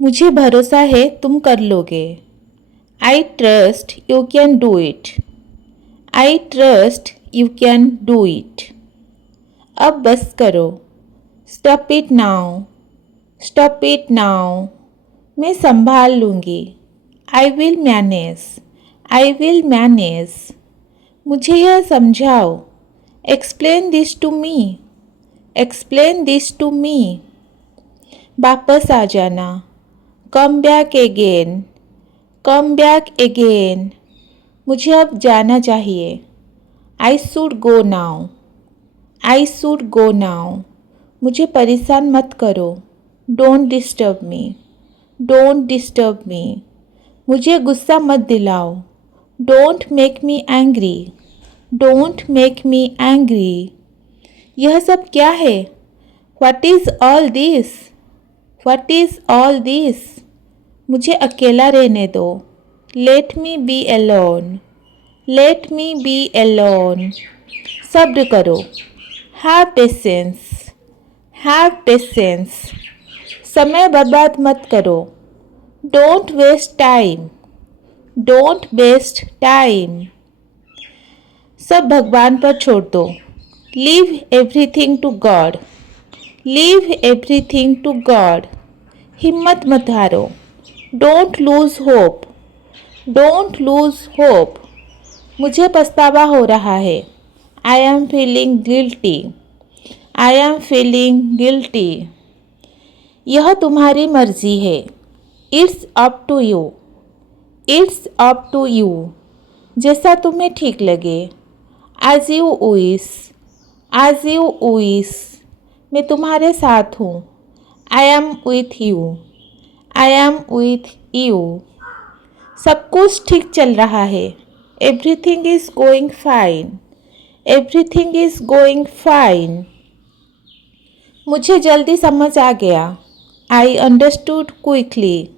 मुझे भरोसा है तुम कर लोगे। I trust you can do it. I trust you can do it. अब बस करो। Stop it now. Stop it now. मैं संभाल लूँगी। I will manage. I will manage. मुझे यह समझाओ। Explain this to me. Explain this to me. वापस आ जाना। Come back again. Come back again. मुझे अब जाना चाहिए। I should go now. I should go now. मुझे परेशान मत करो। Don't disturb me. Don't disturb me. मुझे गुस्सा मत दिलाओ। Don't make me angry. Don't make me angry. यह सब क्या है? What is all this? What is all this? मुझे अकेला रहने दो। Let me be alone. Let me be alone. सब्र करो। Have patience. Have patience. समय बर्बाद मत करो। Don't waste time. Don't waste time. सब भगवान पर छोड़ दो। Leave everything to God. Leave everything to God. हिम्मत मत हारो। Don't lose hope. Don't lose hope. मुझे पछतावा हो रहा है। I am feeling guilty. I am feeling guilty. यह तुम्हारी मर्जी है। It's up to you. It's up to you. जैसा तुम्हें ठीक लगे। As you wish. As you wish. मैं तुम्हारे साथ हूँ। I am with you. I am with you. सब कुछ ठीक चल रहा है। Everything is going fine. Everything is going fine. मुझे जल्दी समझ आ गया। I understood quickly.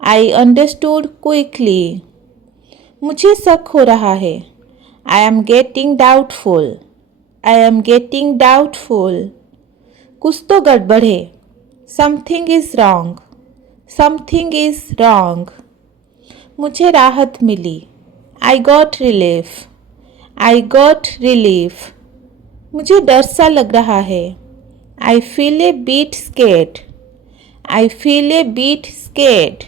I understood quickly. मुझे शक हो रहा है। I am getting doubtful. I am getting doubtful. कुछ तो गड़बड़ है। Something is wrong. Something is wrong. मुझे राहत मिली। I got relief. I got relief. मुझे डर सा लग रहा है। I feel a bit scared. I feel a bit scared.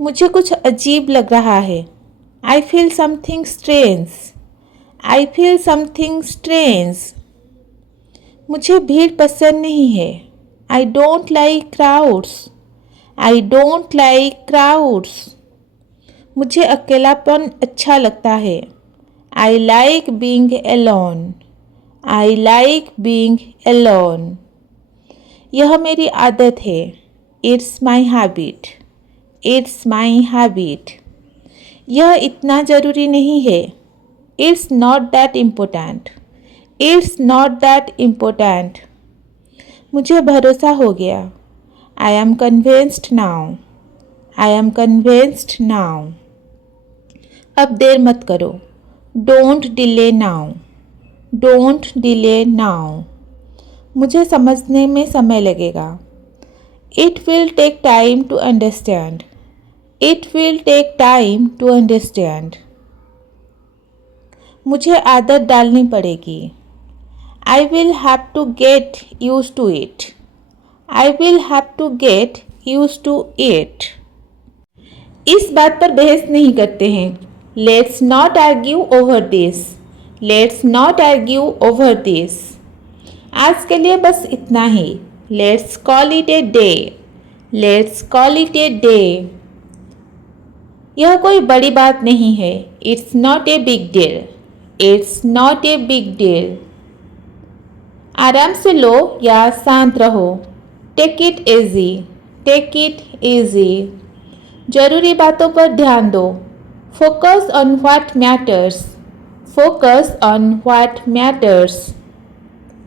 मुझे कुछ अजीब लग रहा है। I feel something strange. I feel something strange. मुझे भीड़ पसंद नहीं है। I don't like crowds. I don't like crowds. मुझे अकेलापन अच्छा लगता है। I like being alone. I like being alone. यह मेरी आदत है। It's my habit. It's my habit. यह इतना ज़रूरी नहीं है। It's not that important. It's not that important. मुझे भरोसा हो गया। I am convinced now. I am convinced now. अब देर मत करो। Don't delay now. Don't delay now. मुझे समझने में समय लगेगा। It will take time to understand. It will take time to understand. मुझे आदत डालनी पड़ेगी। I will have to get use to it. I will have to get use to it. इस बात पर बहस नहीं करते हैं। Let's not argue over this. Let's not argue over this. आज के लिए बस इतना ही। Let's call it a day. Let's call it a day. यह कोई बड़ी बात नहीं है। It's not a big deal. It's not a big deal. आराम से लो या शांत रहो। Take it easy. Take it easy. जरूरी बातों पर ध्यान दो। Focus on what matters. Focus on what matters.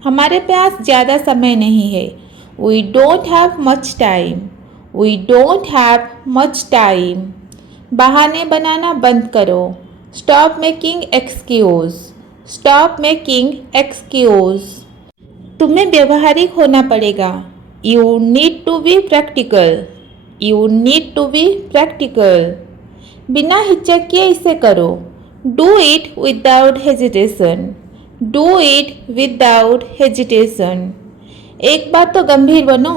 हमारे पास ज़्यादा समय नहीं है। We don't have much time. We don't have much time. बहाने बनाना बंद करो। Stop making excuse. Stop making excuse. तुम्हें व्यवहारिक होना पड़ेगा। You need to be practical. You need to be practical. बिना हिचकिए इसे करो. Do it without hesitation. Do it without hesitation. एक बार तो गंभीर बनो.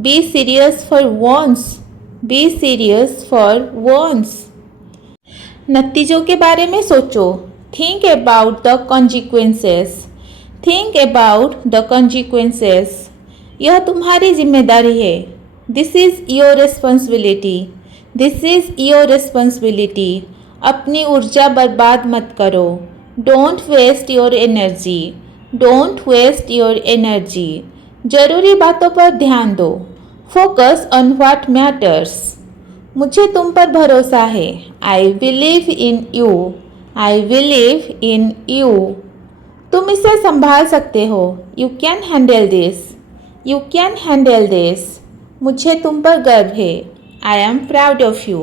Be serious for once. Be serious for once. नतीजों के बारे में सोचो. Think about the consequences. Think about the consequences. यह तुम्हारी जिम्मेदारी है. This is your responsibility. This is your responsibility. अपनी ऊर्जा बर्बाद मत करो. Don't waste your energy. Don't waste your energy. जरूरी बातों पर ध्यान दो. Focus on what matters. मुझे तुम पर भरोसा है. I believe in you. I believe in you. तुम इसे संभाल सकते हो. You can handle this. You can handle this. मुझे तुम पर गर्व है. I am proud of you.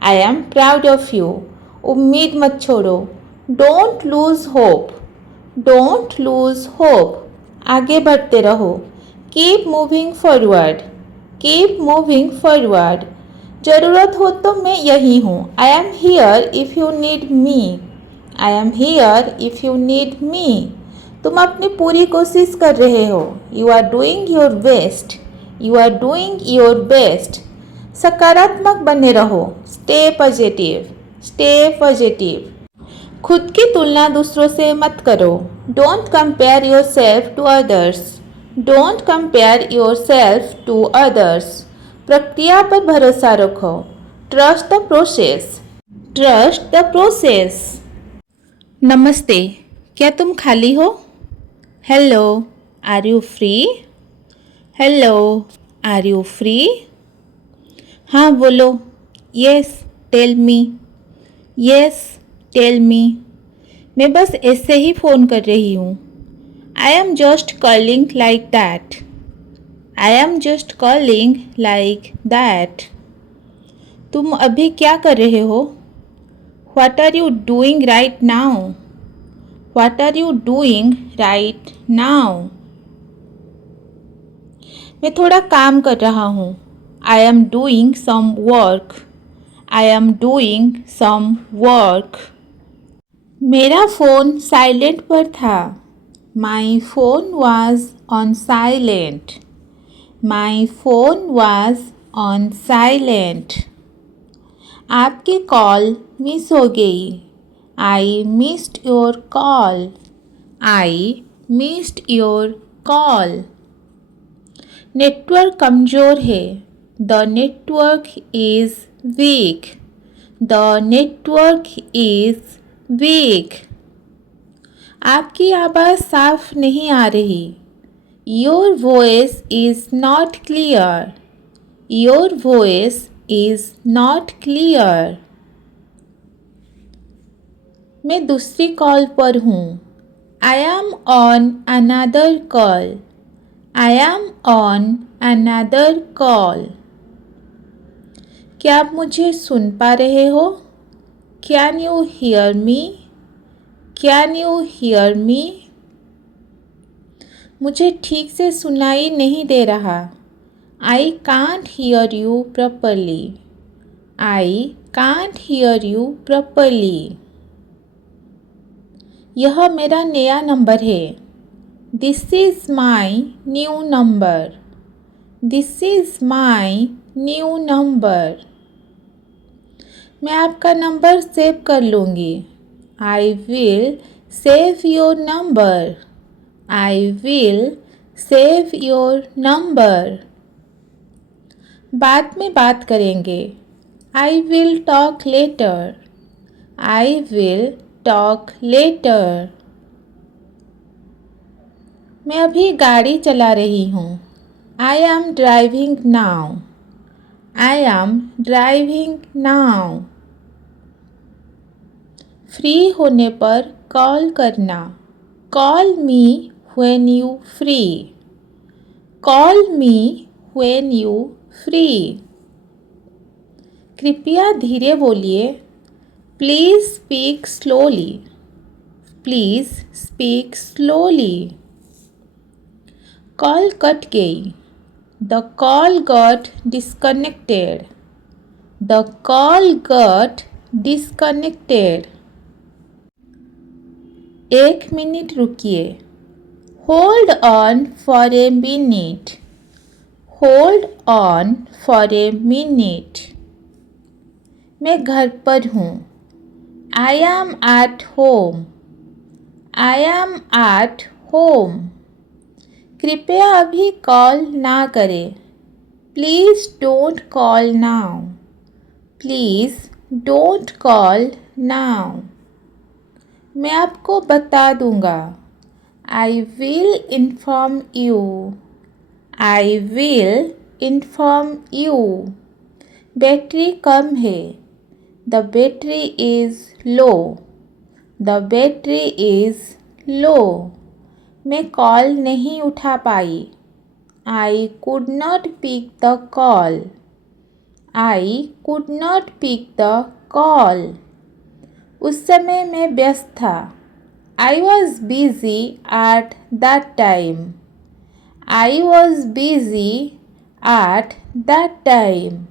I am proud of you. उम्मीद मत छोड़ो. Don't lose hope. Don't lose hope. आगे बढ़ते रहो. Keep moving forward. Keep moving forward. ज़रूरत हो तो मैं यही हूँ. I am here if you need me. I am here if you need me. तुम अपनी पूरी कोशिश कर रहे हो. You are doing your best. You are doing your best. सकारात्मक बने रहो. Stay positive. Stay positive. खुद की तुलना दूसरों से मत करो. Don't compare yourself to others. Don't compare yourself to others. प्रक्रिया पर भरोसा रखो. Trust the process. Trust the process. नमस्ते. क्या तुम खाली हो? Hello. Are you free? Hello. Are you free? हाँ बोलो. Yes. Tell me. Yes. Tell me. मैं बस ऐसे ही फ़ोन कर रही हूँ. I am just calling like that. I am just calling like that. तुम अभी क्या कर रहे हो? What are you doing right now? What are you doing right now? मैं थोड़ा काम कर रहा हूँ. I am doing some work. I am doing some work. मेरा फ़ोन साइलेंट पर था. My phone was on silent. My phone was on silent. आपकी कॉल मिस हो गई. I missed your call. I missed your call. Network कमज़ोर है. The network is weak. The network is weak. आपकी आवाज़ साफ नहीं आ रही. Your voice is not clear. Your voice is not clear. मैं दूसरी कॉल पर हूँ. I am on another call. I am on another call. क्या आप मुझे सुन पा रहे हो? Can you hear me? Can you hear me? मुझे ठीक से सुनाई नहीं दे रहा. I can't hear you properly. I can't hear you properly. यह मेरा नया नंबर है. This is my new number. This is my new number. मैं आपका नंबर सेव कर लूँगी. I will save your number. I will save your number. बाद में बात करेंगे. I will talk later. I will talk later. मैं अभी गाड़ी चला रही हूँ. I am driving now. I am driving now. Free होने पर कॉल करना. Call me when you free. Call me when you free. कृपया धीरे बोलिए. Please speak slowly. Please speak slowly. Call cut गई. The call got disconnected. The call got disconnected. 1 minute रुकिए. Hold on for a minute. Hold on for a minute. मैं घर पर हूँ. I am at home. I am at home. कृपया अभी call ना करें. Please don't call now. Please don't call now. मैं आपको बता दूँगा. I will inform you. I will inform you. Battery कम है. The battery is low. The battery is low. मैं कॉल नहीं उठा पाई. I could not pick the call. I could not pick the call. उस समय मैं व्यस्त था. I was busy at that time. I was busy at that time.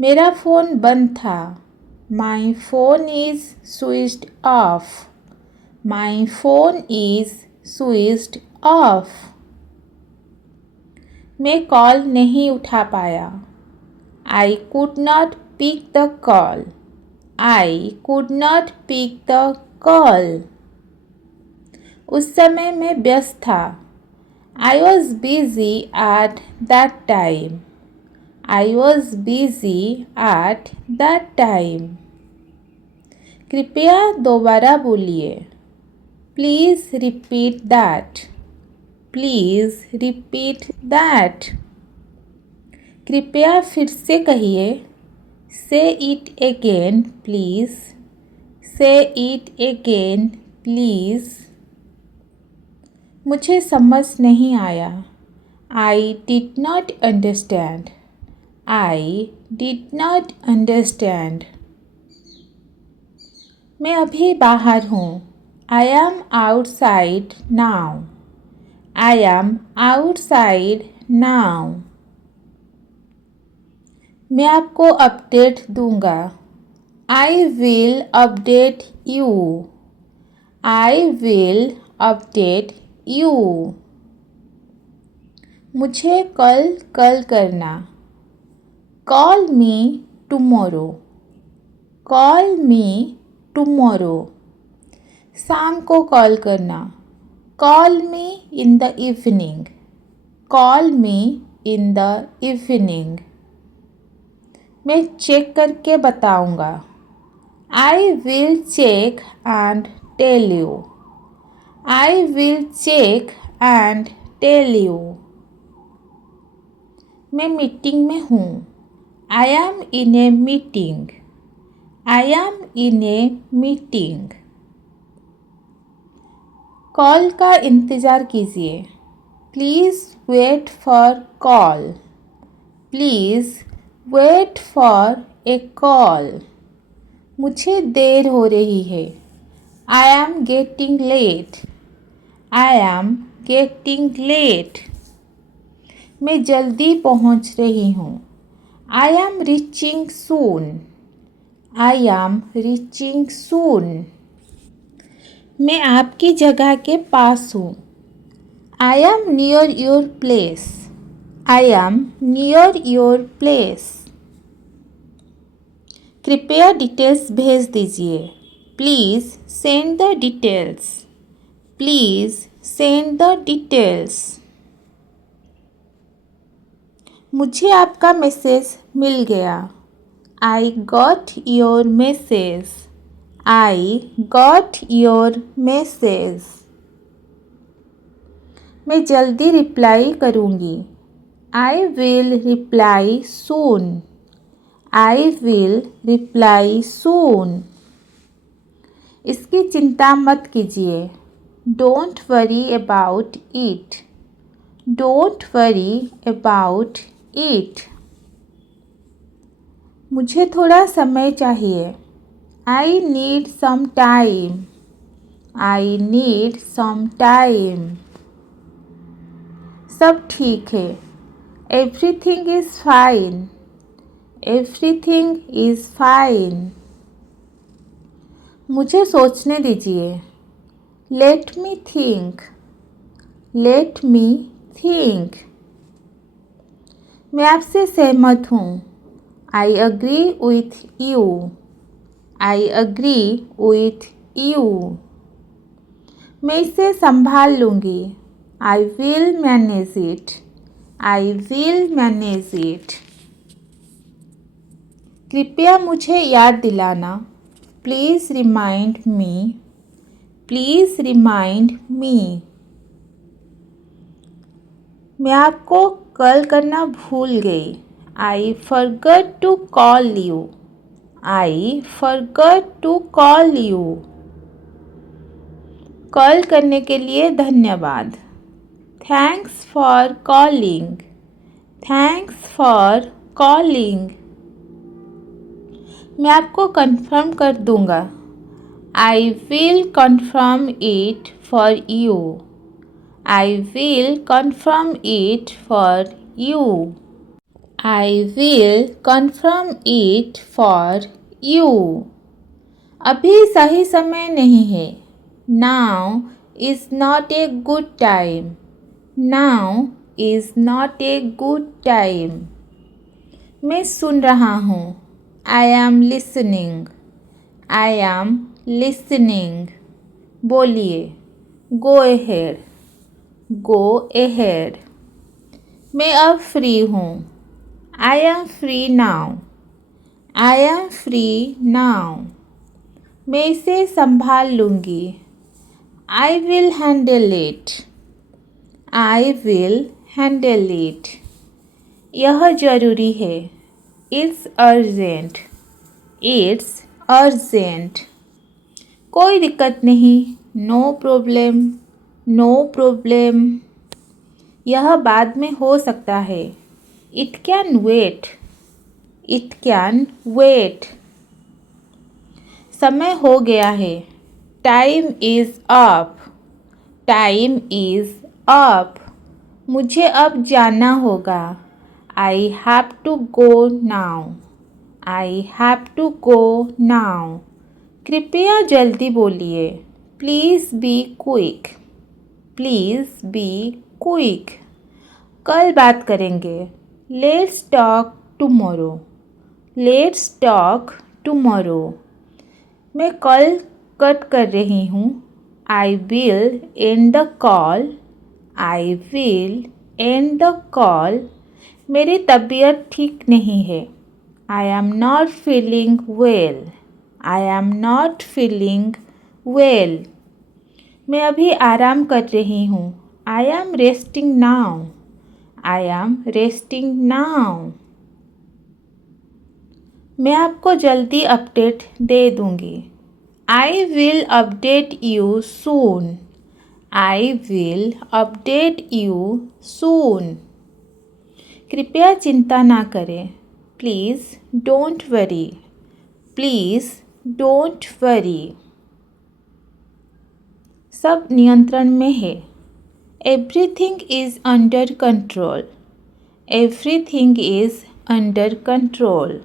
मेरा phone बंद था. My phone is switched off. My phone is switched off. मैं call नहीं उठा पाया. I could not pick the call. I could not pick the call. उस समय मैं व्यस्त था. I was busy at that time. I was busy at that time. कृपया दोबारा बोलिए. Please repeat that. Please repeat that. कृपया फिर से कहिए. Say it again, please. Say it again, please. मुझे समझ नहीं आया. I did not understand. I did not understand. मैं अभी बाहर हूँ. I am outside now. I am outside now. मैं आपको अपडेट दूंगा. I will update you. I will update you. मुझे कल करना. Call me tomorrow. Call me tomorrow. शाम को कॉल करना. Call me in the evening. Call me in the evening. मैं चेक करके बताऊंगा. I will check and tell you. I will check and tell you. मैं मीटिंग में हूँ. I am in a meeting. I am in a meeting. Call का इंतज़ार कीजिए. Please wait for call. Please wait for a call. मुझे देर हो रही है. I am getting late. I am getting late. मैं जल्दी पहुंच रही हूँ. I am reaching soon. I am reaching soon. मैं आपकी जगह के पास हूँ. I am near your place. I am near your place. कृपया डिटेल्स भेज दीजिए. Please send the details. Please send the details. मुझे आपका मैसेज मिल गया. I got your message. I got your message. मैं जल्दी रिप्लाई करूँगी. I will reply soon. I will reply soon. इसकी चिंता मत कीजिए. Don't worry about it. Don't worry about it. मुझे थोड़ा समय चाहिए. I need some time. I need some time. सब ठीक है। Everything is fine. Everything is fine. मुझे सोचने दीजिए। Let me think. Let me think. मैं आपसे सहमत हूँ। I agree with you. I agree with you. मैं इसे संभाल लूँगी। I will manage it. I will manage it. कृपया मुझे याद दिलाना। Please remind me. Please remind me. मैं आपको कॉल करना भूल गई। I forgot to call you. I forgot to call you. Call करने के लिए धन्यवाद। Thanks for calling. Thanks for calling. मैं आपको कंफर्म कर दूंगा। I will confirm it for you. I will confirm it for you. I will confirm it for you. अभी सही समय नहीं है। Now is not a good time. Now is not a good time. मैं सुन रहा हूँ। I am listening. I am listening. बोलिए। Go ahead. Go ahead. मैं अब फ्री हूँ। I am free now. I am free now. मैं इसे संभाल लूँगी। I will handle it. I will handle it. यह ज़रूरी है। It's urgent. It's urgent. कोई दिक्कत नहीं। No problem. No problem. यह बाद में हो सकता है। It can wait. It can wait. समय हो गया है। Time is up. Time is up. मुझे अब जाना होगा। I have to go now. I have to go now. कृपया जल्दी बोलिए। Please be quick. Please be quick. कल बात करेंगे। Let's talk tomorrow. Let's talk tomorrow. मैं कॉल कट कर रही हूँ। I will and the call. I will and the call. मेरी तबीयत ठीक नहीं है। I am not feeling well. I am not feeling well. मैं अभी आराम कर रही हूँ। I M resting now. I M resting now. मैं आपको जल्दी अपडेट दे दूँगी। आई will update you soon. I will update you soon. कृपया चिंता ना करें। Please don't worry. Please don't worry. सब नियंत्रण में है। Everything is under control. Everything is under control.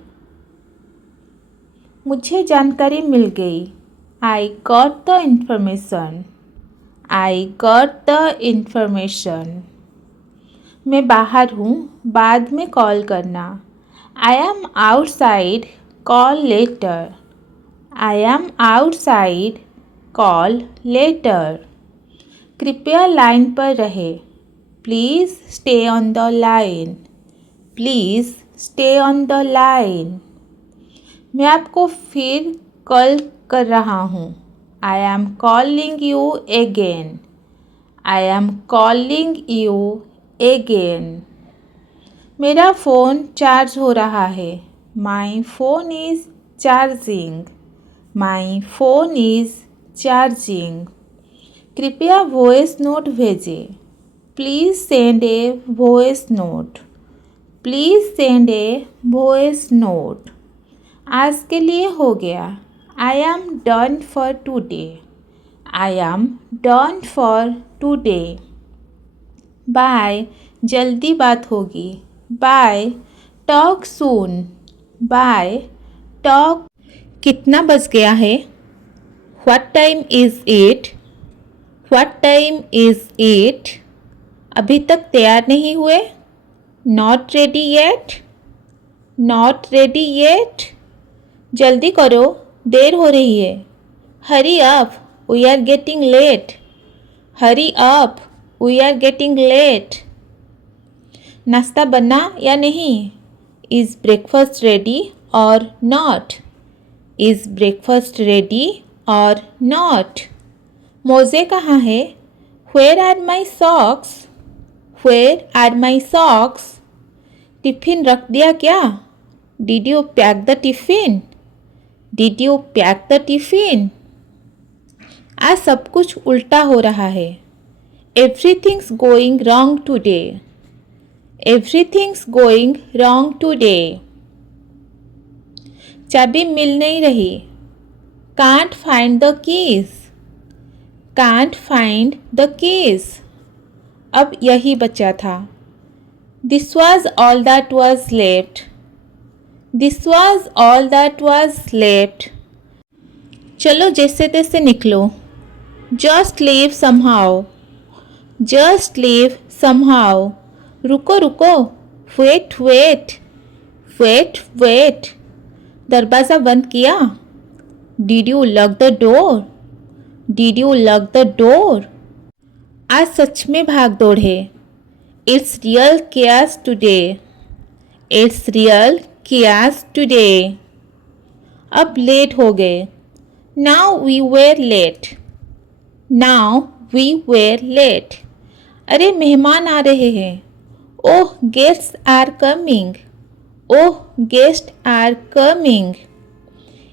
मुझे जानकारी मिल गई। I got the information. I got the information. मैं बाहर हूँ। बाद में कॉल करना। I am outside. Call later. I am outside. Call later. कृपया लाइन पर रहे। Please stay on the line. Please stay on the line. मैं आपको फिर कॉल कर रहा हूँ। I am calling you again. I am calling you again. मेरा फ़ोन चार्ज हो रहा है। My phone is charging. My phone is charging. कृपया वॉइस नोट भेजें। Please send a voice note. Please send a voice note. आज के लिए हो गया। I am done for today. I am done for today. Bye. जल्दी बात होगी। बाय, टॉक सून। Bye, talk. कितना बज गया है? What time is it? What time is it? अभी तक तैयार नहीं हुए? Not ready yet? Not ready yet? जल्दी करो, देर हो रही है। Hurry up, we are getting late. Hurry up, we are getting late. नाश्ता बना या नहीं? Is breakfast ready or not? Is breakfast ready or not? मोज़े कहाँ है? Where are my socks? Where are my socks? Tiffin रख दिया क्या? Did you pack the tiffin? Did you pack the tiffin? आज सब कुछ उल्टा हो रहा है। Everything's going wrong today. Everything's going wrong today. चाबी मिल नहीं रही। Can't find the keys. Can't find the keys. अब यही बचा था। This was all that was left. This was all that was left. चलो जैसे तैसे निकलो। Just leave somehow. Just leave somehow. रुको रुको। Wait wait. Wait wait. दरवाज़ा बंद किया? Did you lock the door? Did you lock the door? आज सच में भाग दौड़ है। It's real cares today. It's real cares today. अब लेट हो गए। Now we were late. Now we were late. अरे मेहमान आ रहे हैं। Oh guests are coming. Oh guest are coming.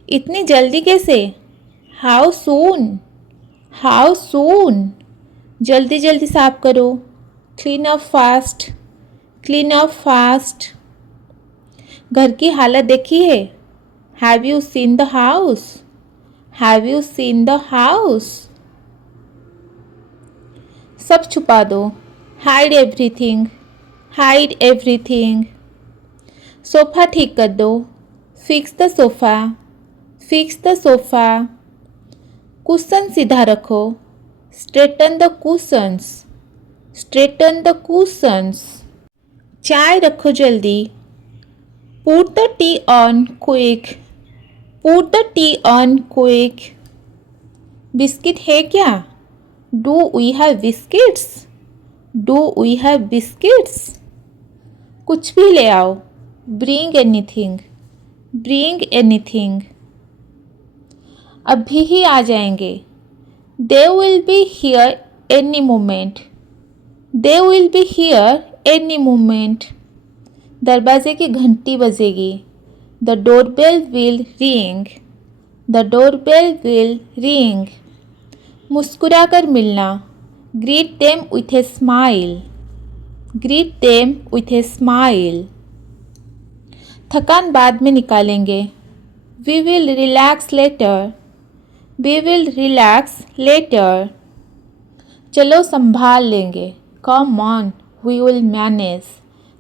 इतनी जल्दी कैसे? How soon? How soon? जल्दी जल्दी साफ करो। Clean up fast. Clean up fast. घर की हालत देखी है? Have you seen the house? Have you seen the house? सब छुपा दो। Hide everything. Hide everything. Sofa ठीक कर दो। Fix the sofa. Fix the sofa. Cushion सीधा रखो। Straighten the cushions. Straighten the cushions. चाय रखो जल्दी। Put the tea on quick. Put the tea on quick. Biscuit है क्या? Do we have biscuits? Do we have biscuits? कुछ भी ले आओ। Bring anything. Bring anything. अभी ही आ जाएंगे। They will be here any moment. They will be here any moment. दरवाजे की घंटी बजेगी। The doorbell will ring. The doorbell will ring. मुस्कुरा कर मिलना। Greet them with a smile. Greet them with a smile. थकान बाद में निकालेंगे। We will relax later. We will relax later. चलो संभाल लेंगे। Come on we will manage.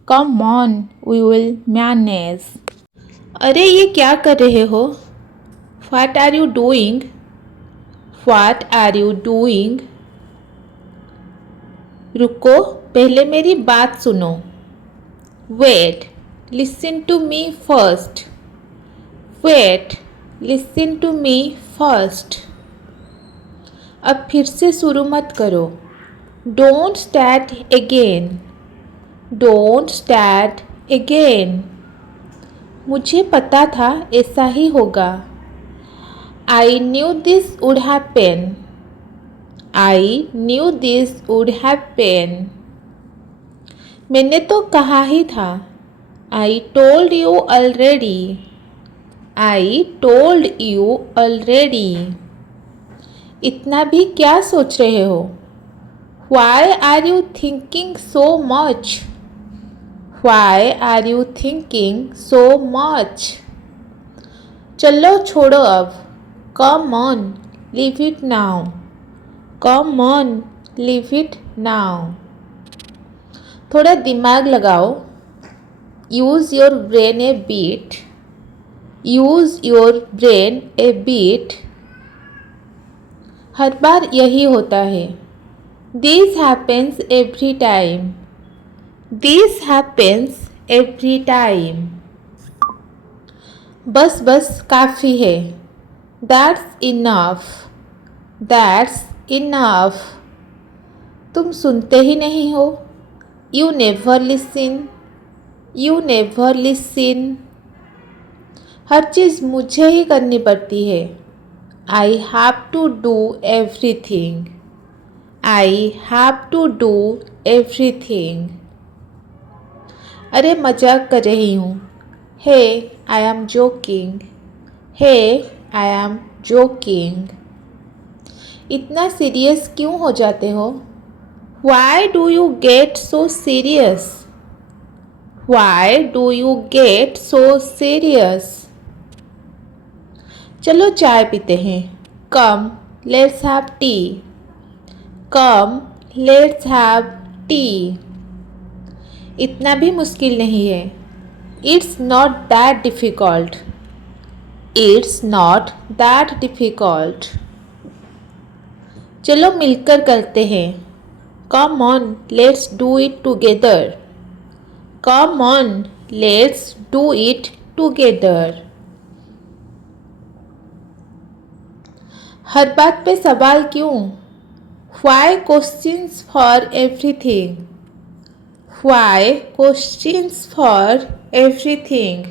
Come on we will manage. अरे ये क्या कर रहे हो? What are you doing? What are you doing? रुको, पहले मेरी बात सुनो। Wait, listen to me first. Wait, listen to me first. अब फिर से शुरू मत करो। Don't start again. Don't start again. मुझे पता था ऐसा ही होगा। I knew this would happen. I knew this would happen. मैंने तो कहा ही था। I told you already. I told you already. इतना भी क्या सोच रहे हो? Why are you thinking so much? Why are you thinking so much? चलो छोड़ो अब। Come on, leave it now. Come on, leave it now. थोड़ा दिमाग लगाओ. Use your brain a bit. Use your brain a bit. हर बार यही होता है. This happens every time. This happens every time. बस बस काफ़ी है. That's enough. That's enough. तुम सुनते ही नहीं हो. You never listen. You never listen. हर चीज़ मुझे ही करनी पड़ती है. I have to do everything. I have to do everything. अरे मजाक कर रही हूँ. Hey I am joking. Hey I am joking. इतना सीरियस क्यों हो जाते हो. Why do you get so serious. Why do you get so serious. चलो चाय पीते हैं. Come let's have tea. Come let's have tea. इतना भी मुश्किल नहीं है. It's not that difficult. It's not that difficult. चलो मिलकर करते हैं. Come on let's do it together. Come on let's do it together. हर बात पे सवाल क्यों. Why questions for everything. Why questions for everything.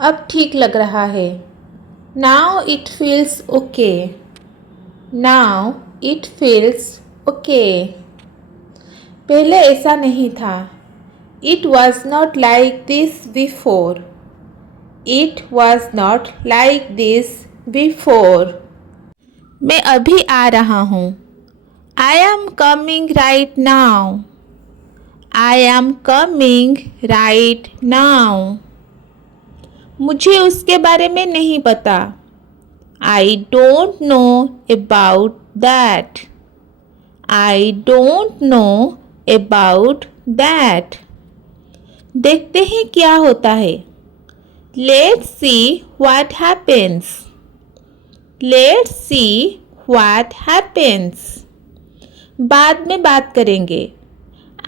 अब ठीक लग रहा है. Now it feels okay. Now it feels okay. पहले ऐसा नहीं था. It was not like this before. It was not like this before. मैं अभी आ रहा हूँ. I am coming right now. I am coming right now. मुझे उसके बारे में नहीं पता. I don't know about that. I don't know about that. देखते हैं क्या होता है. Let's see what happens. Let's see what happens. बाद में बात करेंगे.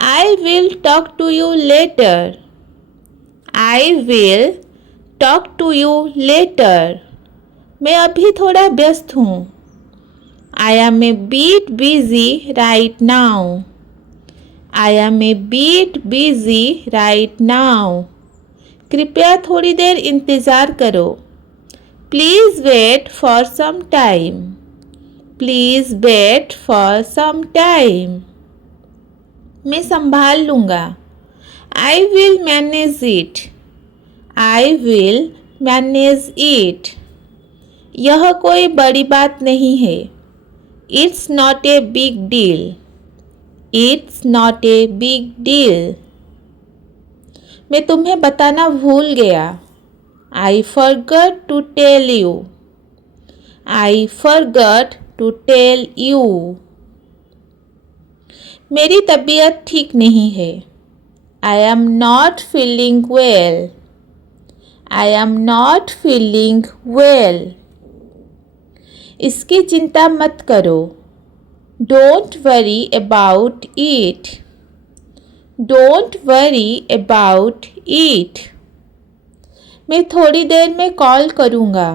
I will talk to you later. I will talk to you later. मैं अभी थोड़ा व्यस्त हूँ. I am a bit busy right now. I am a bit busy right now. कृपया थोड़ी देर इंतज़ार करो. Please wait for some time. Please wait for some time. मैं संभाल लूँगा. I will manage it. I will manage it. यह कोई बड़ी बात नहीं है. It's not a big deal. It's not a big deal. मैं तुम्हें बताना भूल गया. I forgot to tell you. I forgot to tell you. मेरी तबीयत ठीक नहीं है. I am not feeling well. I am not feeling well. इसकी चिंता मत करो. Don't worry about it. Don't worry about it. मैं थोड़ी देर में कॉल करूँगा.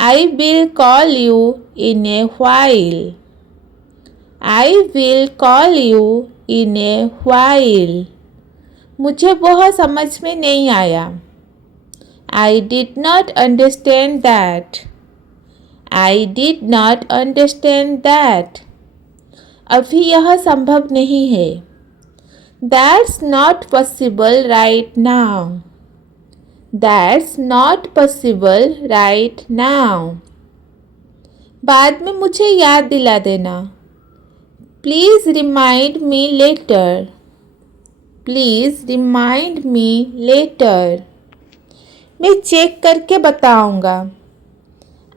I will call you in A while. I will call you in A while. मुझे बहुत समझ में नहीं आया. I did not understand that. I did not understand that. अभी यह संभव नहीं है. That's not possible right now. That's not possible right now. बाद में मुझे याद दिला देना. Please remind me later. Please remind me later. मैं चेक करके बताऊँगा.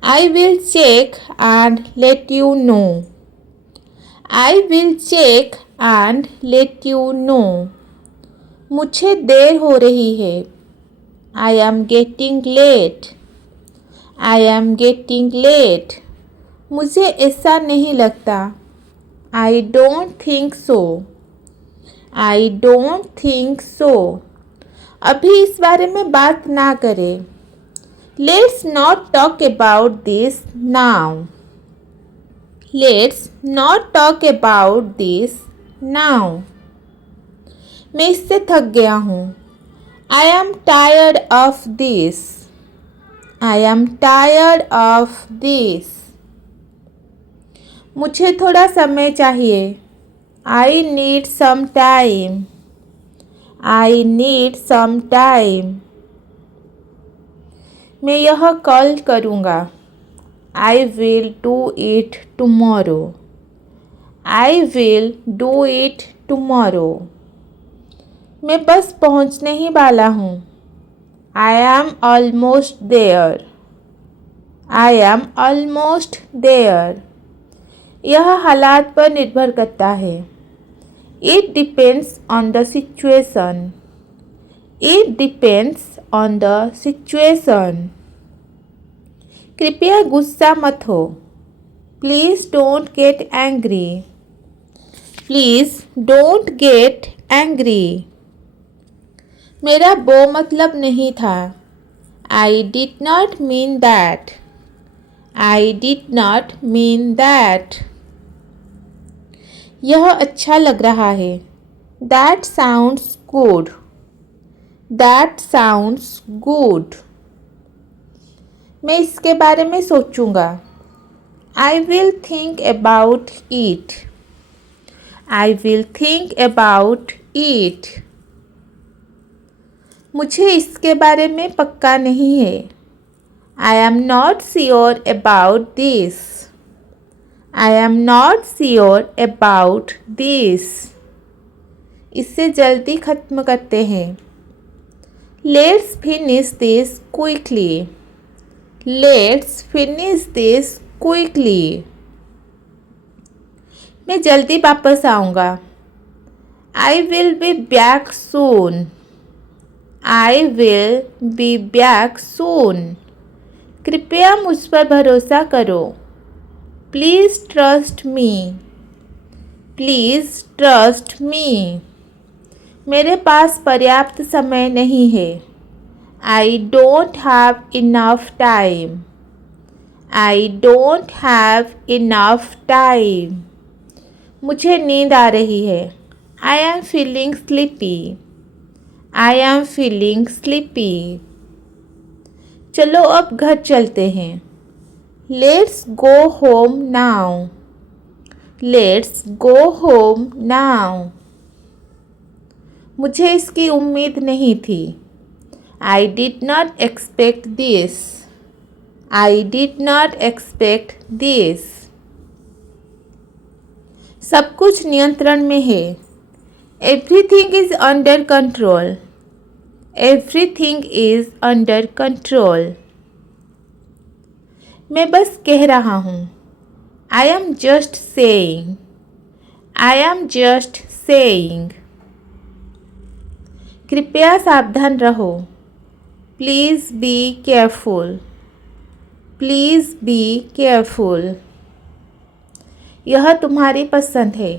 I will check and let you know. I will check and let you know. मुझे देर हो रही है. I am getting late. I am getting late. मुझे ऐसा नहीं लगता. I don't think so. I don't think so. अभी इस बारे में बात ना करें. Let's not talk about this now. Let's not talk about this now. मैं इससे थक गया हूँ. I am tired of this. I am tired of this. मुझे थोड़ा समय चाहिए. I need some time. I need some time. मैं यह कल करूँगा. I will do it tomorrow. I will do it tomorrow. मैं बस पहुँचने ही वाला हूँ. I am almost there. I am almost there. यह हालात पर निर्भर करता है. It depends on the situation. It depends on the situation. कृपया गुस्सा मत हो. Please don't get angry. Please don't get angry. मेरा वो मतलब नहीं था. I did not mean that. I did not mean that. यह अच्छा लग रहा है. That sounds good. That sounds good. मैं इसके बारे में सोचूंगा. I will think about it. I will think about it. मुझे इसके बारे में पक्का नहीं है. I am not sure about this. I am not sure about this. इससे जल्दी ख़त्म करते हैं. Let's finish this quickly. Let's finish this quickly. मैं जल्दी वापस आऊँगा. I will be back soon. I will be back soon. कृपया मुझ पर भरोसा करो. Please trust me. Please trust me. मेरे पास पर्याप्त समय नहीं है. I don't have enough time. I don't have enough time. मुझे नींद आ रही है. I am feeling sleepy. I am feeling sleepy. चलो अब घर चलते हैं. Let's go home now. Let's go home now. मुझे इसकी उम्मीद नहीं थी. I did not expect this. I did not expect this. सब कुछ नियंत्रण में है. Everything is under control. Everything is under control. मैं बस कह रहा हूँ. I am just saying. I am just saying. कृपया सावधान रहो. Please be careful. Please be careful. यह तुम्हारी पसंद है.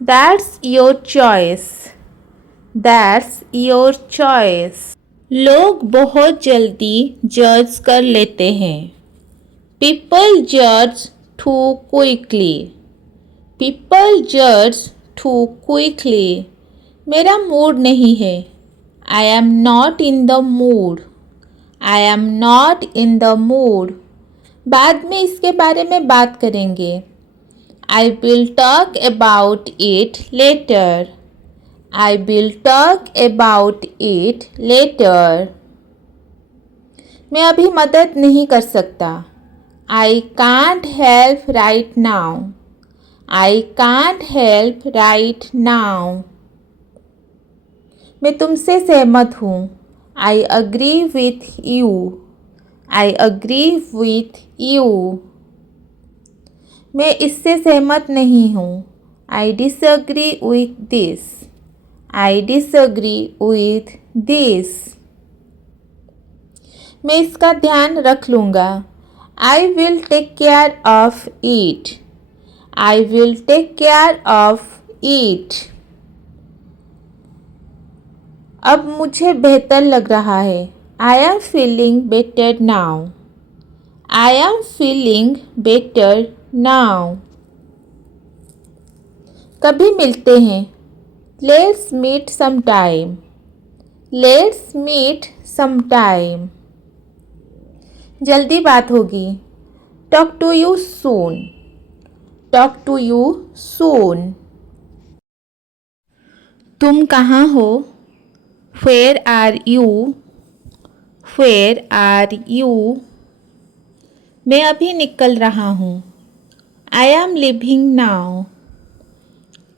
That's your choice. That's your choice. लोग बहुत जल्दी जज कर लेते हैं. People judge too quickly. People judge too quickly. मेरा मूड नहीं है. I am not in the mood. I am not in the mood. बाद में इसके बारे में बात करेंगे. I will talk about it later. I will talk about it later. मैं अभी मदद नहीं कर सकता. I can't help right now. I can't help right now. मैं तुमसे सहमत हूँ. I agree with you. I agree with you. मैं इससे सहमत नहीं हूँ. I disagree with this. I disagree with this. मैं इसका ध्यान रख लूँगा. I will take care of it. I will take care of it. अब मुझे बेहतर लग रहा है. I am feeling better now. I am feeling better now. कभी मिलते हैं. Let's meet sometime. Let's meet sometime. जल्दी बात होगी. Talk to you soon. Talk to you soon. तुम कहाँ हो? Where are you? Where are you? मैं अभी निकल रहा हूँ. I am leaving now.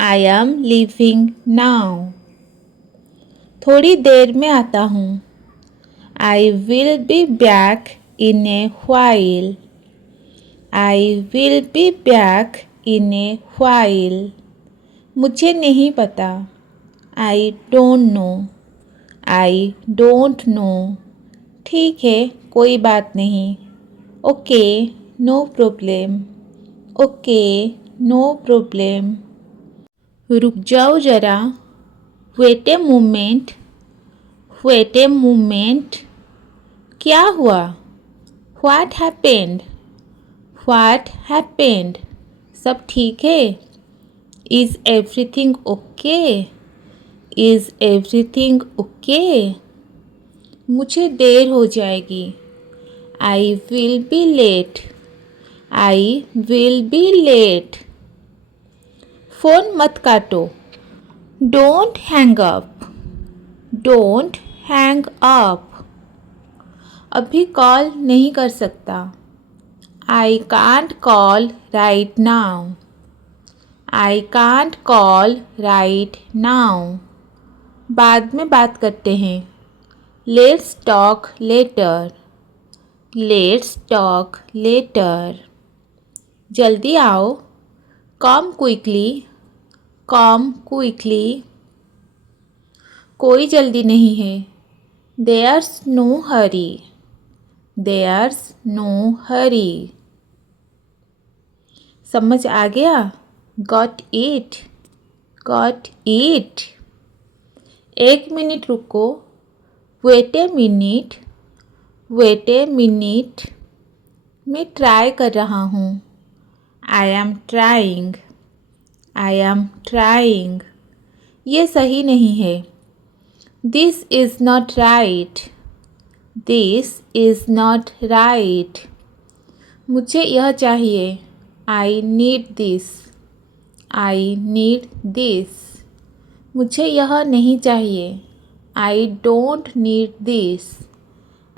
I am leaving now. थोड़ी देर में आता हूँ. I will be back in a while. I will be back in a while. मुझे नहीं पता. I don't know. I don't know. ठीक है, कोई बात नहीं. Okay, no problem. Okay, no problem. रुक जाओ जरा. Wait a moment. Wait a moment. क्या हुआ? What happened? What happened? सब ठीक है? Is everything okay? Is everything okay? मुझे देर हो जाएगी. I will be late. I will be late. Phone मत काटो. Don't hang up. Don't hang up. अभी कॉल नहीं कर सकता. I can't call right now. I can't call right now. बाद में बात करते हैं. Let's talk later. Let's talk later. जल्दी आओ. Come quickly. Come quickly. कोई जल्दी नहीं है. There's no hurry. There's no hurry. समझ आ गया? Got it? Got it? 1 minute रुको. Wait a minute. Wait a minute. मैं ट्राई कर रहा हूँ. I am trying. I am trying. ये सही नहीं है. This is not right. This is not right. मुझे यह चाहिए. I need this. I need this. मुझे यह नहीं चाहिए. I don't need this.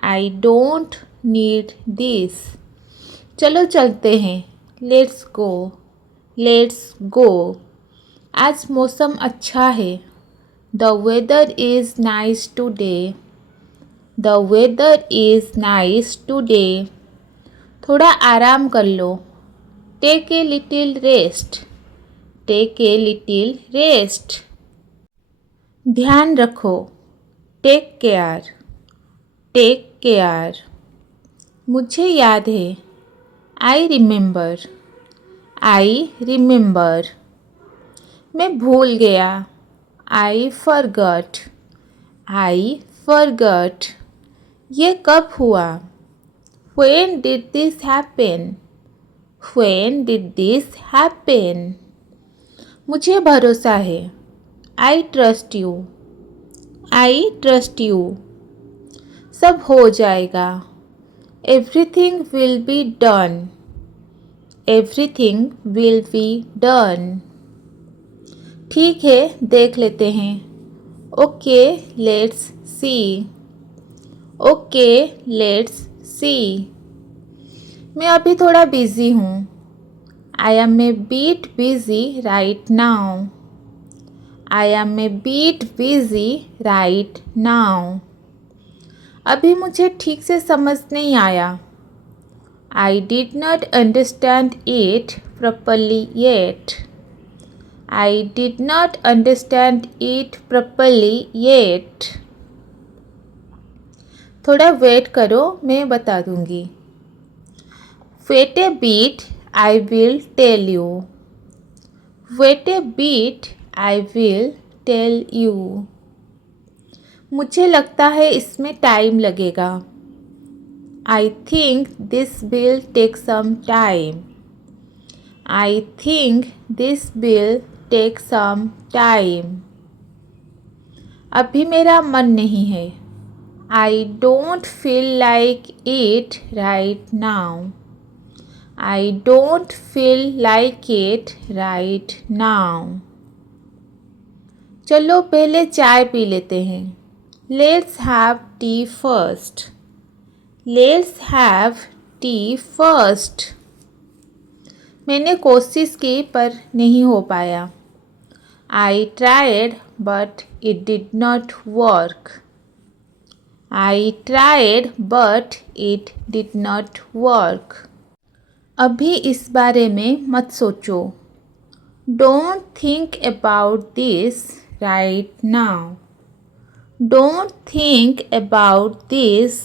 I don't need this. चलो चलते हैं. Let's go. Let's go. आज मौसम अच्छा है. The weather is nice today. The weather is nice today. थोड़ा आराम कर लो. Take a little rest. Take a little rest. ध्यान रखो. Take care. Take care. मुझे याद है. I remember. I remember. मैं भूल गया. I forgot. I forgot. ये कब हुआ? When did this happen? When did this happen? मुझे भरोसा है. I trust you. I trust you. सब हो जाएगा. Everything will be done. Everything will be done. ठीक है, देख लेते हैं. Okay, let's see. Okay, let's see. मैं अभी थोड़ा बिज़ी हूँ. I am a bit busy right now. I am a bit busy right now. अभी मुझे ठीक से समझ नहीं आया. I did not understand it properly yet. I did not understand it properly yet. थोड़ा वेट करो, मैं बता दूंगी. Wait a bit, I will tell you. Wait a bit, I will tell you. मुझे लगता है इसमें टाइम लगेगा. I think this will take some time. I think this will take some time. अभी मेरा मन नहीं है. I don't feel like it right now. I don't feel like it right now. चलो पहले चाय पी लेते हैं. Let's have tea first. Let's have tea first. मैंने कोशिश की पर नहीं हो पाया. I tried but it did not work. I tried but it did not work. अभी इस बारे में मत सोचो. Don't think about this right now. Don't think about this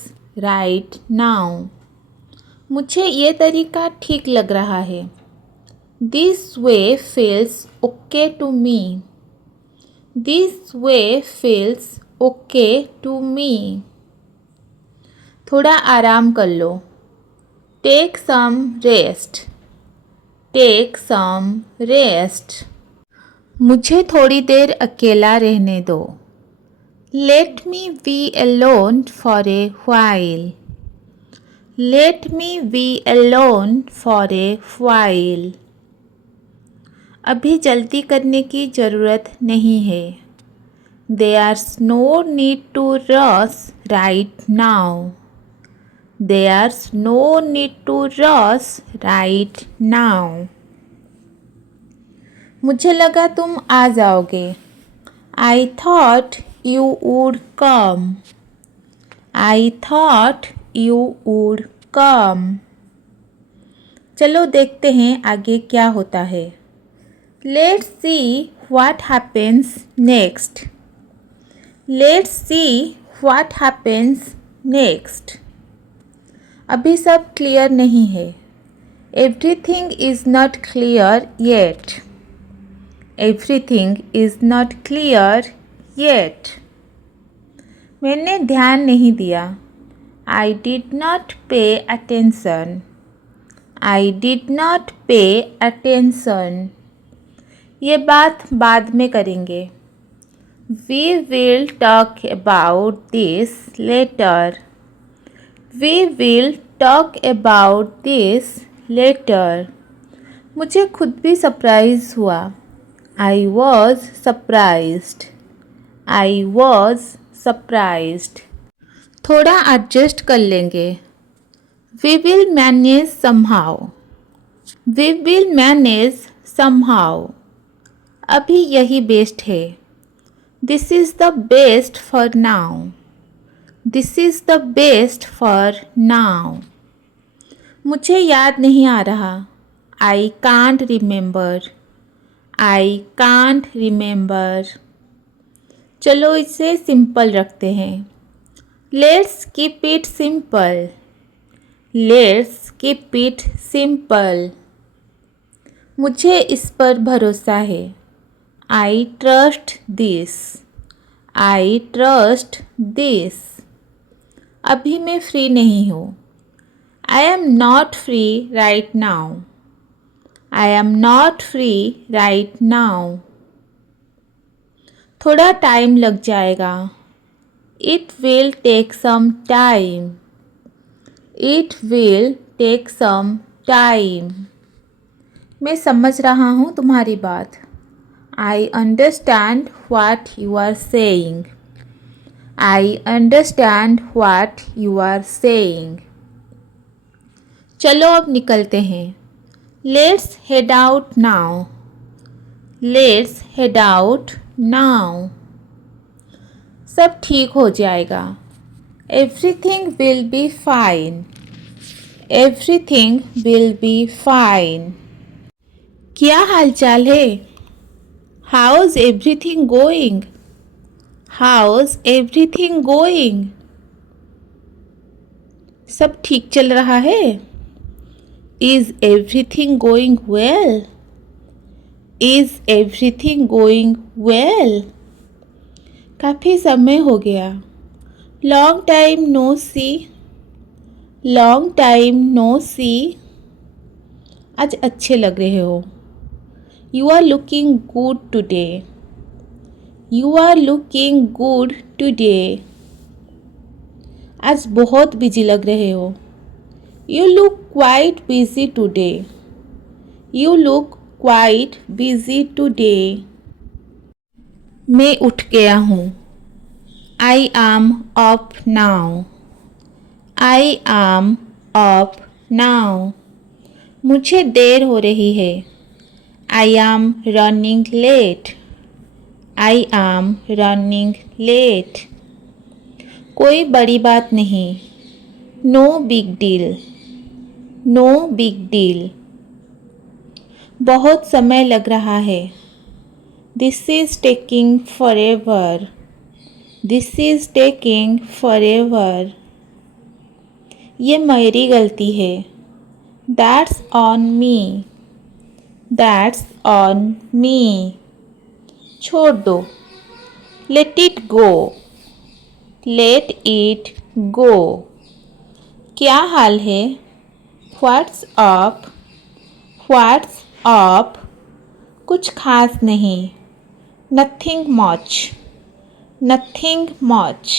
right now. मुझे ये तरीका ठीक लग रहा है. This way feels okay to me. This way feels okay to me. थोड़ा आराम कर लो. Take some rest. Take some rest. मुझे थोड़ी देर अकेला रहने दो. Let me be alone for a while. Let me be alone for a while. अभी जल्दी करने की ज़रूरत नहीं है. There's no need to rush right now. There's no need to rush right now. मुझे लगा तुम आ जाओगे. I thought you would come. I thought you would come. चलो देखते हैं आगे क्या होता है. Let's see what happens next. Let's see what happens next. अभी सब क्लियर नहीं है. Everything is not clear yet. Everything is not clear yet. मैंने ध्यान नहीं दिया. I did not pay attention. I did not pay attention. ये बात बाद में करेंगे. We will talk about this later. We will talk about this later. मुझे खुद भी सरप्राइज हुआ. I was surprised. I was surprised. थोड़ा एडजस्ट कर लेंगे. We will manage somehow. We will manage somehow. अभी यही बेस्ट है. This is the best for now. This is the best for now. मुझे याद नहीं आ रहा. I can't remember. I can't remember. चलो इसे सिंपल रखते हैं. Let's keep it simple. Let's keep it simple. मुझे इस पर भरोसा है. I trust this. I trust this. अभी मैं फ्री नहीं हूँ. I am not free right now. I am not free right now. थोड़ा टाइम लग जाएगा. It will take some time. It will take some time. मैं समझ रहा हूँ तुम्हारी बात. I understand what you are saying. I understand what you are saying. चलो अब निकलते हैं. Let's head out now. Let's head out now. सब ठीक हो जाएगा. Everything will be fine. Everything will be fine. क्या हालचाल है? How's everything going? How's everything going? सब ठीक चल रहा है? Is everything going well? Is everything going well? काफ़ी समय हो गया. Long time no see. Long time no see. आज अच्छे लग रहे हो. You are looking good today. You are looking good today. आज बहुत बिजी लग रहे हो. You look quite busy today. You look quite busy today. मैं उठ गया हूँ. I am up now. I am up now. मुझे देर हो रही है. I am running late. I am running late. कोई बड़ी बात नहीं. No big deal. No big deal. बहुत समय लग रहा है. This is taking forever. This is taking forever. ये मेरी गलती है. That's on me. That's on me. छोड़ दो. Let it go. Let it go. क्या हाल है? What's up? What's up? कुछ खास नहीं. Nothing much. Nothing much.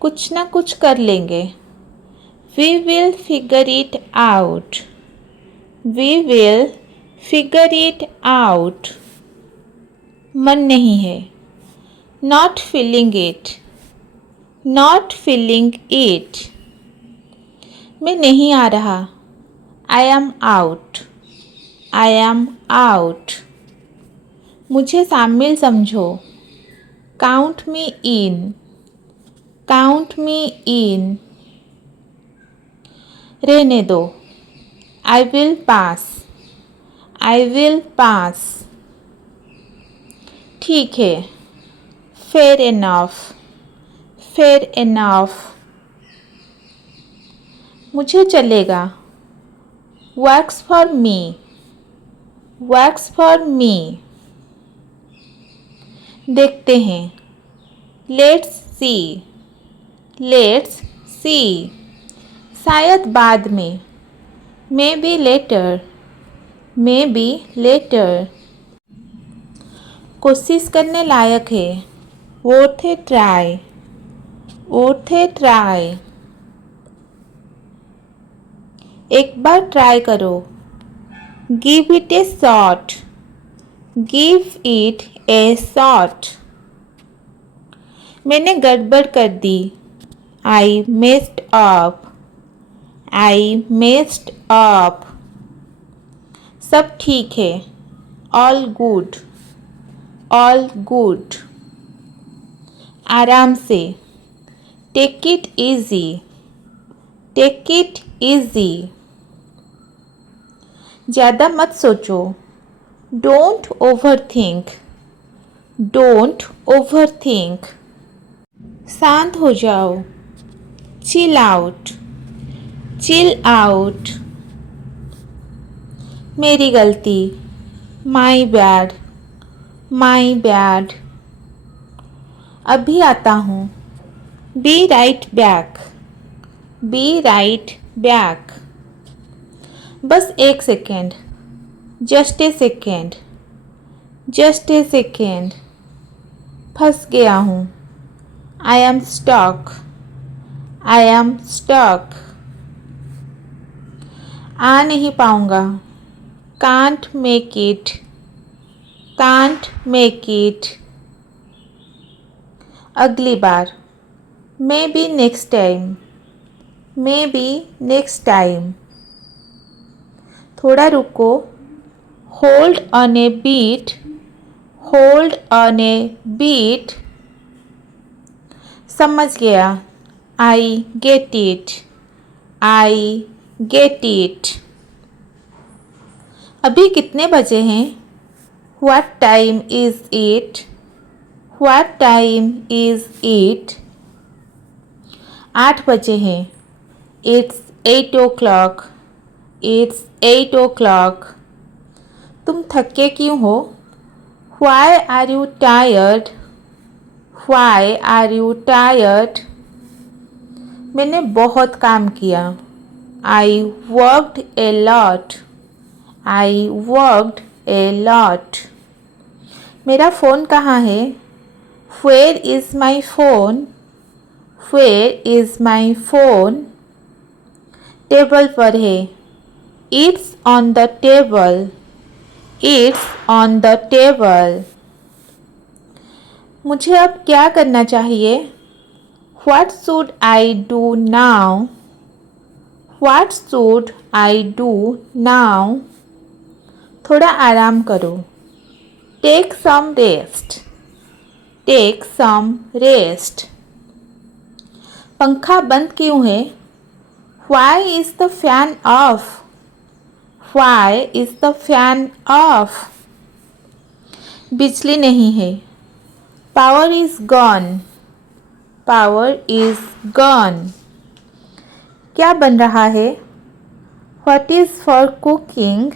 कुछ ना कुछ कर लेंगे. We will figure it out. We will figure it out. मन नहीं है. Not feeling it. Not feeling it. मैं नहीं आ रहा. I am out. I am out. मुझे शामिल समझो. Count me in. Count me in. रहने दो. I will pass. I will pass. ठीक है. Fair enough. Fair enough. मुझे चलेगा. Works for me. Works for me. देखते हैं. Let's see. Let's see. शायद बाद में. Maybe later. Maybe later. कोशिश करने लायक है. Worth a try. Worth a try. एक बार ट्राई करो. Give it a shot. Give it a shot. मैंने गड़बड़ कर दी. I messed up. I messed up. सब ठीक है. All good. All good. आराम से. Take it easy. Take it easy. ज़्यादा मत सोचो. Don't overthink. Don't overthink. शांत हो जाओ. Chill out. Chill out. मेरी गलती. My bad. My bad. अभी आता हूँ. Be right back. Be right back. बस एक second. Just a second. Just a second. फंस गया हूँ. I am stuck. I am stuck. आ नहीं पाऊँगा. Can't make it. Can't make it. अगली बार. Maybe next time. Maybe next time. थोड़ा रुको. Hold on a beat. Hold on a beat. समझ गया. I get it. I get it. अभी कितने बजे हैं? What time is it? What time is it? 8 बजे हैं. It's 8 o'clock. It's 8 o'clock. तुम थके क्यों हो? Why are you tired? Why are you tired? मैंने बहुत काम किया. I worked a lot. I worked a lot. मेरा फ़ोन कहाँ है? Where is my phone? Where is my phone? Table पर है. It's on the table. It's on the table. मुझे अब क्या करना चाहिए? What should I do now? What should I do now? थोड़ा आराम करो. Take some rest. Take some rest. पंखा बंद क्यों है? Why is the fan off? Why is the fan off? बिजली नहीं है. Power is gone. Power is gone. क्या बन रहा है? What is for cooking?